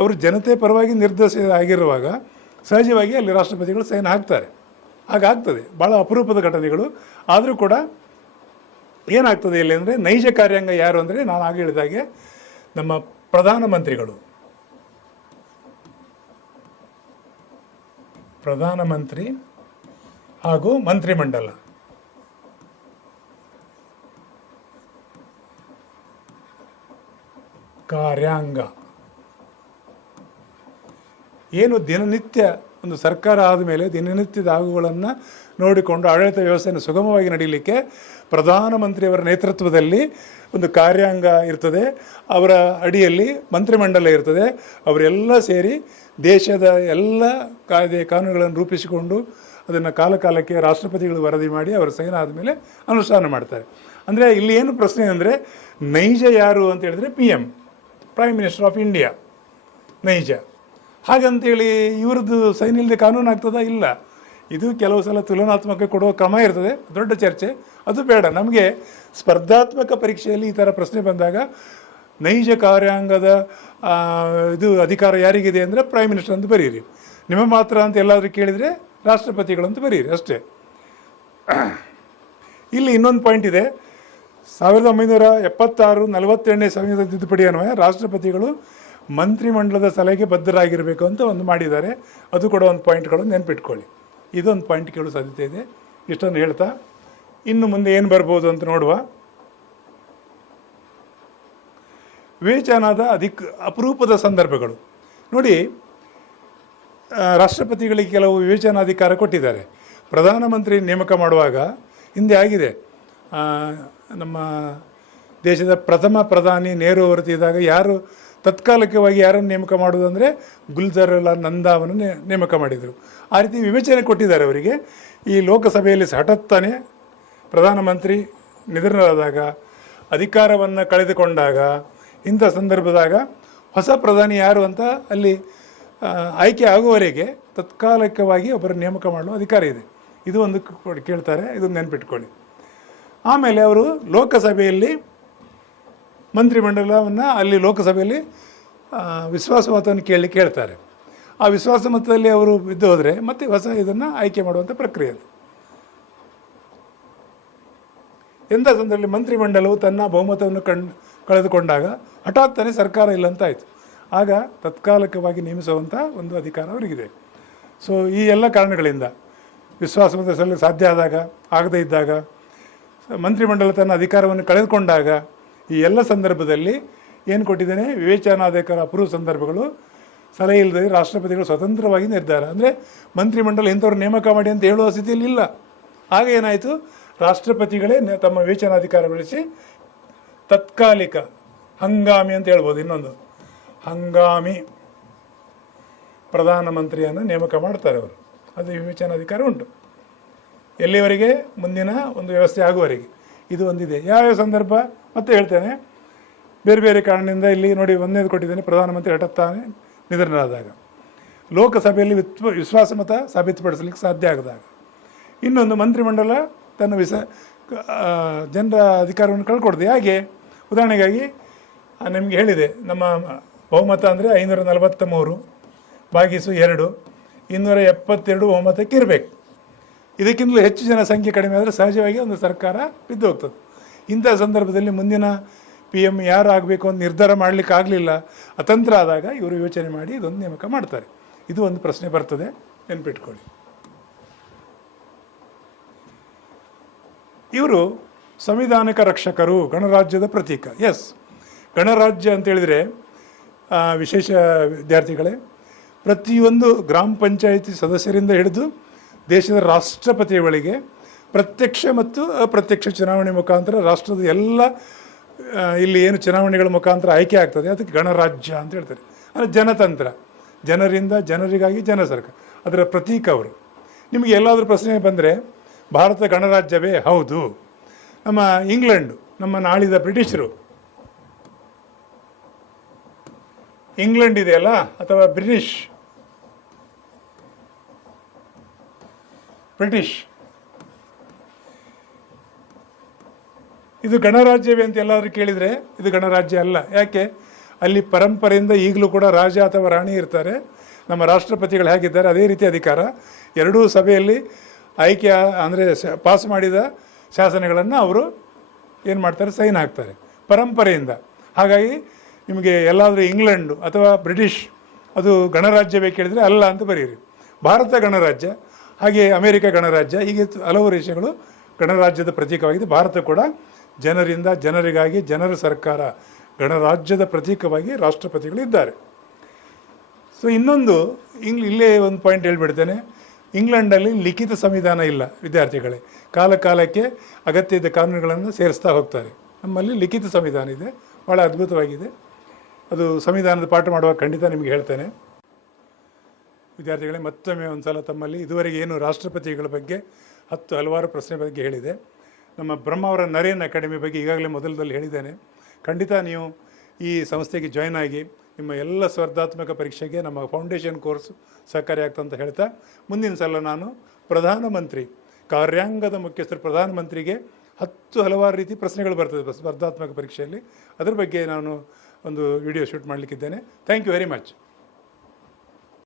ಅವರು ಜನತೆ ಪರವಾಗಿ ನಿರ್ದೇಶನ ಆಗಿರುವಾಗ ಸಹಜವಾಗಿ ಅಲ್ಲಿ ರಾಷ್ಟ್ರಪತಿಗಳು ಸೈನ್ ಹಾಕ್ತಾರೆ. ಹಾಗಾಗ್ತದೆ, ಭಾಳ ಅಪರೂಪದ ಘಟನೆಗಳು. ಆದರೂ ಕೂಡ ಏನಾಗ್ತದೆ ಇಲ್ಲಿ ಅಂದರೆ, ನೈಜ ಕಾರ್ಯಾಂಗ ಯಾರು ಅಂದರೆ, ನಾನು ಆಗ ಹೇಳಿದಾಗೆ ನಮ್ಮ ಪ್ರಧಾನಮಂತ್ರಿಗಳು ಪ್ರಧಾನಮಂತ್ರಿ ಹಾಗೂ ಮಂತ್ರಿಮಂಡಲ. ಕಾರ್ಯಾಂಗ ಏನು ದಿನನಿತ್ಯ ಒಂದು ಸರ್ಕಾರ ಆದಮೇಲೆ ದಿನನಿತ್ಯದ ಆಗುಗಳನ್ನು ನೋಡಿಕೊಂಡು ಆಡಳಿತ ವ್ಯವಸ್ಥೆಯನ್ನು ಸುಗಮವಾಗಿ ನಡೀಲಿಕ್ಕೆ ಪ್ರಧಾನಮಂತ್ರಿಯವರ ನೇತೃತ್ವದಲ್ಲಿ ಒಂದು ಕಾರ್ಯಾಂಗ ಇರ್ತದೆ. ಅವರ ಅಡಿಯಲ್ಲಿ ಮಂತ್ರಿಮಂಡಲ ಇರ್ತದೆ. ಅವರೆಲ್ಲ ಸೇರಿ ದೇಶದ ಎಲ್ಲ ಕಾಯ್ದೆ ಕಾನೂನುಗಳನ್ನು ರೂಪಿಸಿಕೊಂಡು ಅದನ್ನು ಕಾಲಕಾಲಕ್ಕೆ ರಾಷ್ಟ್ರಪತಿಗಳು ವರದಿ ಮಾಡಿ ಅವರ ಸೈನ್ ಆದಮೇಲೆ ಅನುಷ್ಠಾನ ಮಾಡ್ತಾರೆ. ಅಂದರೆ ಇಲ್ಲಿ ಏನು ಪ್ರಶ್ನೆ ಅಂದರೆ, ನೈಜ ಯಾರು ಅಂತ ಹೇಳಿದ್ರೆ PM, prime minister of India ನೈಜ. ಹಾಗಂತೇಳಿ ಇವ್ರದ್ದು ಸೈನ್ ಇಲ್ಲದೆ ಕಾನೂನು ಆಗ್ತದಾ? ಇಲ್ಲ. ಇದು ಕೆಲವು ಸಲ ತುಲನಾತ್ಮಕ ಕೊಡುವ ಕ್ರಮ ಇರ್ತದೆ, ದೊಡ್ಡ ಚರ್ಚೆ, ಅದು ಬೇಡ. ನಮಗೆ ಸ್ಪರ್ಧಾತ್ಮಕ ಪರೀಕ್ಷೆಯಲ್ಲಿ ಈ ಥರ ಪ್ರಶ್ನೆ ಬಂದಾಗ ನೈಜ ಕಾರ್ಯಾಂಗದ ಇದು ಅಧಿಕಾರ ಯಾರಿಗಿದೆ ಅಂದರೆ ಪ್ರೈಮ್ ಮಿನಿಸ್ಟರ್ ಅಂತ ಬರೀರಿ. ನಿಮ್ಮ ಮಾತ್ರ ಅಂತ ಎಲ್ಲಾದರೂ ಕೇಳಿದರೆ ರಾಷ್ಟ್ರಪತಿಗಳಂತ ಬರೀರಿ, ಅಷ್ಟೇ. ಇಲ್ಲಿ ಇನ್ನೊಂದು ಪಾಯಿಂಟ್ ಇದೆ. 1976 42ನೇ ಸಂವಿಧಾನ ತಿದ್ದುಪಡಿ ಅನ್ವಯ ರಾಷ್ಟ್ರಪತಿಗಳು ಮಂತ್ರಿಮಂಡಲದ ಸಲಹೆಗೆ ಬದ್ಧರಾಗಿರಬೇಕು ಅಂತ ಒಂದು ಮಾಡಿದ್ದಾರೆ. ಅದು ಕೂಡ ಒಂದು ಪಾಯಿಂಟ್ಗಳು ನೆನ್ಪಿಟ್ಕೊಳ್ಳಿ. ಇದೊಂದು ಪಾಯಿಂಟ್ ಕೇಳೋ ಸಾಧ್ಯತೆ ಇದೆ. ಇಷ್ಟನ್ನು ಹೇಳ್ತಾ ಇನ್ನು ಮುಂದೆ ಏನು ಬರ್ಬೋದು ಅಂತ ನೋಡುವ. ವಿವೇಚನಾದ ಅಪರೂಪದ ಸಂದರ್ಭಗಳು ನೋಡಿ. ರಾಷ್ಟ್ರಪತಿಗಳಿಗೆ ಕೆಲವು ವಿವೇಚನಾಧಿಕಾರ ಕೊಟ್ಟಿದ್ದಾರೆ. ಪ್ರಧಾನಮಂತ್ರಿ ನೇಮಕ ಮಾಡುವಾಗ ಹಿಂದೆ ಆಗಿದೆ. ನಮ್ಮ ದೇಶದ ಪ್ರಥಮ ಪ್ರಧಾನಿ ನೆಹರು ಹೊರತಿದ್ದಾಗ ಯಾರು ತತ್ಕಾಲಿಕವಾಗಿ ಯಾರನ್ನು ನೇಮಕ ಮಾಡೋದು ಅಂದರೆ ಗುಲ್ಜಾರ್ಲಾಲ್ ನಂದಾವನ್ನು ನೇಮಕ ಮಾಡಿದರು. ಆ ರೀತಿ ವಿವೇಚನೆ ಕೊಟ್ಟಿದ್ದಾರೆ ಅವರಿಗೆ. ಈ ಲೋಕಸಭೆಯಲ್ಲಿ ಹಠಾತ್ತನೆ ಪ್ರಧಾನಮಂತ್ರಿ ನಿಧನರಾದಾಗ, ಅಧಿಕಾರವನ್ನು ಕಳೆದುಕೊಂಡಾಗ, ಇಂಥ ಸಂದರ್ಭದಾಗ ಹೊಸ ಪ್ರಧಾನಿ ಯಾರು ಅಂತ ಅಲ್ಲಿ ಆಯ್ಕೆ ಆಗುವವರೆಗೆ ತತ್ಕಾಲಿಕವಾಗಿ ಒಬ್ಬರು ನೇಮಕ ಮಾಡುವ ಅಧಿಕಾರ ಇದೆ. ಇದು ಒಂದು ಕೇಳ್ತಾರೆ, ಇದನ್ನು ನೆನ್ಪಿಟ್ಕೊಳ್ಳಿ. ಆಮೇಲೆ ಅವರು ಲೋಕಸಭೆಯಲ್ಲಿ ಮಂತ್ರಿಮಂಡಲವನ್ನು ಅಲ್ಲಿ ಲೋಕಸಭೆಯಲ್ಲಿ ವಿಶ್ವಾಸಮತವನ್ನು ಕೇಳ್ತಾರೆ. ಆ ವಿಶ್ವಾಸಮತದಲ್ಲಿ ಅವರು ಬಿದ್ದು ಹೋದರೆ ಮತ್ತೆ ಹೊಸ ಇದನ್ನು ಆಯ್ಕೆ ಮಾಡುವಂಥ ಪ್ರಕ್ರಿಯೆ ಅದು. ಎಂಥ ಸಂದರ್ಭದಲ್ಲಿ ಮಂತ್ರಿಮಂಡಲವು ತನ್ನ ಬಹುಮತವನ್ನು ಕಳೆದುಕೊಂಡಾಗ ಹಠಾತ್ತನೆ ಸರ್ಕಾರ ಇಲ್ಲ ಅಂತ ಆಯಿತು. ಆಗ ತತ್ಕಾಲಿಕವಾಗಿ ನೇಮಿಸುವಂಥ ಒಂದು ಅಧಿಕಾರ ಅವರಿಗಿದೆ. ಸೊ ಈ ಎಲ್ಲ ಕಾರಣಗಳಿಂದ ವಿಶ್ವಾಸಮತ ಸಲ್ಲಲು ಸಾಧ್ಯ ಆದಾಗ, ಆಗದೇ ಇದ್ದಾಗ, ಮಂತ್ರಿಮಂಡಲ ತನ್ನ ಅಧಿಕಾರವನ್ನು ಕಳೆದುಕೊಂಡಾಗ, ಈ ಎಲ್ಲ ಸಂದರ್ಭದಲ್ಲಿ ಏನು ಕೊಟ್ಟಿದ್ದೇನೆ, ವಿವೇಚನಾಧಿಕಾರ ಅಪೂರ್ವ ಸಂದರ್ಭಗಳು, ಸಲಹೆ ಇಲ್ಲದೆ ರಾಷ್ಟ್ರಪತಿಗಳು ಸ್ವತಂತ್ರವಾಗಿ ನಿರ್ಧಾರ. ಅಂದರೆ ಮಂತ್ರಿಮಂಡಲ ಇಂಥವ್ರು ನೇಮಕ ಮಾಡಿ ಅಂತ ಹೇಳುವ ಸ್ಥಿತಿಯಲ್ಲಿ ಇಲ್ಲ. ಆಗ ಏನಾಯಿತು, ರಾಷ್ಟ್ರಪತಿಗಳೇ ತಮ್ಮ ವಿವೇಚನಾಧಿಕಾರ ಬಳಸಿ ತತ್ಕಾಲಿಕ, ಹಂಗಾಮಿ ಅಂತ ಹೇಳ್ಬೋದು, ಇನ್ನೊಂದು ಹಂಗಾಮಿ ಪ್ರಧಾನಮಂತ್ರಿಯನ್ನು ನೇಮಕ ಮಾಡ್ತಾರೆ ಅವರು. ಅದು ವಿವೇಚನಾಧಿಕಾರ ಉಂಟು ಎಲ್ಲಿವರೆಗೆ, ಮುಂದಿನ ಒಂದು ವ್ಯವಸ್ಥೆ ಆಗುವವರೆಗೆ. ಇದು ಒಂದಿದೆ. ಯಾವ್ಯಾವ ಸಂದರ್ಭ ಮತ್ತೆ ಹೇಳ್ತೇನೆ. ಬೇರೆ ಬೇರೆ ಕಾರಣದಿಂದ ಇಲ್ಲಿ ನೋಡಿ, ಒಂದನೇದು ಕೊಟ್ಟಿದ್ದೇನೆ, ಪ್ರಧಾನಮಂತ್ರಿ ಹಠಾತ್ತನೆ ನಿಧನರಾದಾಗ, ಲೋಕಸಭೆಯಲ್ಲಿ ವಿಶ್ವಾಸಮತ ಸಾಬೀತುಪಡಿಸಲಿಕ್ಕೆ ಸಾಧ್ಯ ಆಗದಾಗ, ಇನ್ನೊಂದು ಮಂತ್ರಿಮಂಡಲ ತನ್ನ ಜನರ ಅಧಿಕಾರವನ್ನು ಕಳ್ಕೊಡ್ದು. ಹಾಗೆ ಉದಾಹರಣೆಗಾಗಿ ನಿಮಗೆ ಹೇಳಿದೆ, ನಮ್ಮ ಬಹುಮತ ಅಂದರೆ 543 ಭಾಗಿಸು 2, 272 ಬಹುಮತಕ್ಕೆ ಇರಬೇಕು. ಇದಕ್ಕಿಂತಲೂ ಹೆಚ್ಚು ಜನಸಂಖ್ಯೆ ಕಡಿಮೆ ಆದರೆ ಸಹಜವಾಗಿ ಒಂದು ಸರ್ಕಾರ ಬಿದ್ದು ಹೋಗ್ತದೆ. ಇಂಥ ಸಂದರ್ಭದಲ್ಲಿ ಮುಂದಿನ PM ಯಾರು ಆಗಬೇಕು ಅಂತ ನಿರ್ಧಾರ ಮಾಡಲಿಕ್ಕೆ ಆಗಲಿಲ್ಲ, ಅತಂತ್ರ ಆದಾಗ ಇವರು ಯೋಚನೆ ಮಾಡಿ ಇದೊಂದು ನೇಮಕ ಮಾಡ್ತಾರೆ. ಇದು ಒಂದು ಪ್ರಶ್ನೆ ಬರ್ತದೆ, ನೆನ್ಪಿಟ್ಕೊಳ್ಳಿ. ಇವರು ಸಂವಿಧಾನಿಕ ರಕ್ಷಕರು, ಗಣರಾಜ್ಯದ ಪ್ರತೀಕ. ಎಸ್, ಗಣರಾಜ್ಯ ಅಂತ ಹೇಳಿದರೆ ವಿಶೇಷ ವಿದ್ಯಾರ್ಥಿಗಳೇ, ಪ್ರತಿಯೊಂದು ಗ್ರಾಮ ಪಂಚಾಯಿತಿ ಸದಸ್ಯರಿಂದ ಹಿಡಿದು ದೇಶದ ರಾಷ್ಟ್ರಪತಿಗಳಿಗೆ ಪ್ರತ್ಯಕ್ಷ ಮತ್ತು ಅಪ್ರತ್ಯಕ್ಷ ಚುನಾವಣೆ ಮುಖಾಂತರ ರಾಷ್ಟ್ರದ ಎಲ್ಲ ಇಲ್ಲಿ ಏನು ಚುನಾವಣೆಗಳ ಮುಖಾಂತರ ಆಯ್ಕೆ ಆಗ್ತದೆ, ಅದಕ್ಕೆ ಗಣರಾಜ್ಯ ಅಂತ ಹೇಳ್ತಾರೆ. ಅಂದರೆ ಜನತಂತ್ರ, ಜನರಿಂದ ಜನರಿಗಾಗಿ ಜನ ಸರ್ಕಾರ, ಅದರ ಪ್ರತೀಕ ಅವರು. ನಿಮಗೆ ಎಲ್ಲಾದರೂ ಪ್ರಶ್ನೆ ಬಂದರೆ ಭಾರತ ಗಣರಾಜ್ಯವೇ? ಹೌದು. ನಮ್ಮ ಇಂಗ್ಲೆಂಡು, ನಮ್ಮನ್ನು ಆಳಿದ ಬ್ರಿಟಿಷರು, ಇಂಗ್ಲೆಂಡ್ ಇದೆಯಲ್ಲ, ಅಥವಾ ಬ್ರಿಟಿಷ್ ಇದು ಗಣರಾಜ್ಯವೇ ಅಂತ ಎಲ್ಲಾದರೂ ಕೇಳಿದರೆ ಇದು ಗಣರಾಜ್ಯ ಅಲ್ಲ. ಯಾಕೆ? ಅಲ್ಲಿ ಪರಂಪರೆಯಿಂದ ಈಗಲೂ ಕೂಡ ರಾಜ ಅಥವಾ ರಾಣಿ ಇರ್ತಾರೆ. ನಮ್ಮ ರಾಷ್ಟ್ರಪತಿಗಳು ಹೇಗಿದ್ದಾರೆ ಅದೇ ರೀತಿ ಅಧಿಕಾರ. ಎರಡೂ ಸಭೆಯಲ್ಲಿ ಆಯ್ಕೆ ಅಂದರೆ ಪಾಸ್ ಮಾಡಿದ ಶಾಸನಗಳನ್ನು ಅವರು ಏನು ಮಾಡ್ತಾರೆ, ಸೈನ್ ಹಾಕ್ತಾರೆ ಪರಂಪರೆಯಿಂದ. ಹಾಗಾಗಿ ನಿಮಗೆ ಎಲ್ಲಾದರೂ ಇಂಗ್ಲೆಂಡು ಅಥವಾ ಬ್ರಿಟಿಷ್ ಅದು ಗಣರಾಜ್ಯವೇ ಕೇಳಿದರೆ ಅಲ್ಲ ಅಂತ ಬರೀರಿ. ಭಾರತ ಗಣರಾಜ್ಯ, ಹಾಗೆ ಅಮೇರಿಕ ಗಣರಾಜ್ಯ, ಹೀಗೆ ಹಲವು ದೇಶಗಳು ಗಣರಾಜ್ಯದ ಪ್ರತೀಕವಾಗಿದೆ. ಭಾರತ ಕೂಡ ಜನರಿಂದ ಜನರಿಗಾಗಿ ಜನರ ಸರ್ಕಾರ, ಗಣರಾಜ್ಯದ ಪ್ರತೀಕವಾಗಿ ರಾಷ್ಟ್ರಪತಿಗಳು ಇದ್ದಾರೆ. ಸೊ ಇನ್ನೊಂದು ಇಲ್ಲೇ ಒಂದು ಪಾಯಿಂಟ್ ಹೇಳ್ಬಿಡ್ತೇನೆ. ಇಂಗ್ಲೆಂಡಲ್ಲಿ ಲಿಖಿತ ಸಂವಿಧಾನ ಇಲ್ಲ ವಿದ್ಯಾರ್ಥಿಗಳೇ. ಕಾಲ ಕಾಲಕ್ಕೆ ಅಗತ್ಯ ಇದ್ದ ಕಾನೂನುಗಳನ್ನು ಸೇರಿಸ್ತಾ ಹೋಗ್ತಾರೆ. ನಮ್ಮಲ್ಲಿ ಲಿಖಿತ ಸಂವಿಧಾನ ಇದೆ, ಭಾಳ ಅದ್ಭುತವಾಗಿದೆ. ಅದು ಸಂವಿಧಾನದ ಪಾಠ ಮಾಡುವಾಗ ಖಂಡಿತ ನಿಮಗೆ ಹೇಳ್ತೇನೆ. ವಿದ್ಯಾರ್ಥಿಗಳೇ, ಮತ್ತೊಮ್ಮೆ ಒಂದು ಸಲ ತಮ್ಮಲ್ಲಿ ಇದುವರೆಗೆ ಏನು ರಾಷ್ಟ್ರಪತಿಗಳ ಬಗ್ಗೆ ಹಲವಾರು ಪ್ರಶ್ನೆ ಬಗ್ಗೆ ಹೇಳಿದೆ. ನಮ್ಮ ಬ್ರಹ್ಮಾವರ ನರೇನ್ ಅಕಾಡೆಮಿ ಬಗ್ಗೆ ಈಗಾಗಲೇ ಮೊದಲದಲ್ಲಿ ಹೇಳಿದ್ದೇನೆ. ಖಂಡಿತ ನೀವು ಈ ಸಂಸ್ಥೆಗೆ ಜಾಯ್ನ್ ಆಗಿ ನಿಮ್ಮ ಎಲ್ಲ ಸ್ಪರ್ಧಾತ್ಮಕ ಪರೀಕ್ಷೆಗೆ ನಮ್ಮ ಫೌಂಡೇಶನ್ ಕೋರ್ಸ್ ಸಹಕಾರಿಯಾಗ್ತದೆ ಅಂತ ಹೇಳ್ತಾ, ಮುಂದಿನ ಸಲ ನಾನು ಪ್ರಧಾನಮಂತ್ರಿ ಕಾರ್ಯಾಂಗದ ಮುಖ್ಯಸ್ಥರು ಪ್ರಧಾನಮಂತ್ರಿಗೆ ಹಲವಾರು ರೀತಿ ಪ್ರಶ್ನೆಗಳು ಬರ್ತದೆ ಸ್ಪರ್ಧಾತ್ಮಕ ಪರೀಕ್ಷೆಯಲ್ಲಿ. ಅದರ ಬಗ್ಗೆ ನಾನು ಒಂದು ವಿಡಿಯೋ ಶೂಟ್ ಮಾಡಲಿಕ್ಕಿದ್ದೇನೆ. Thank you very much.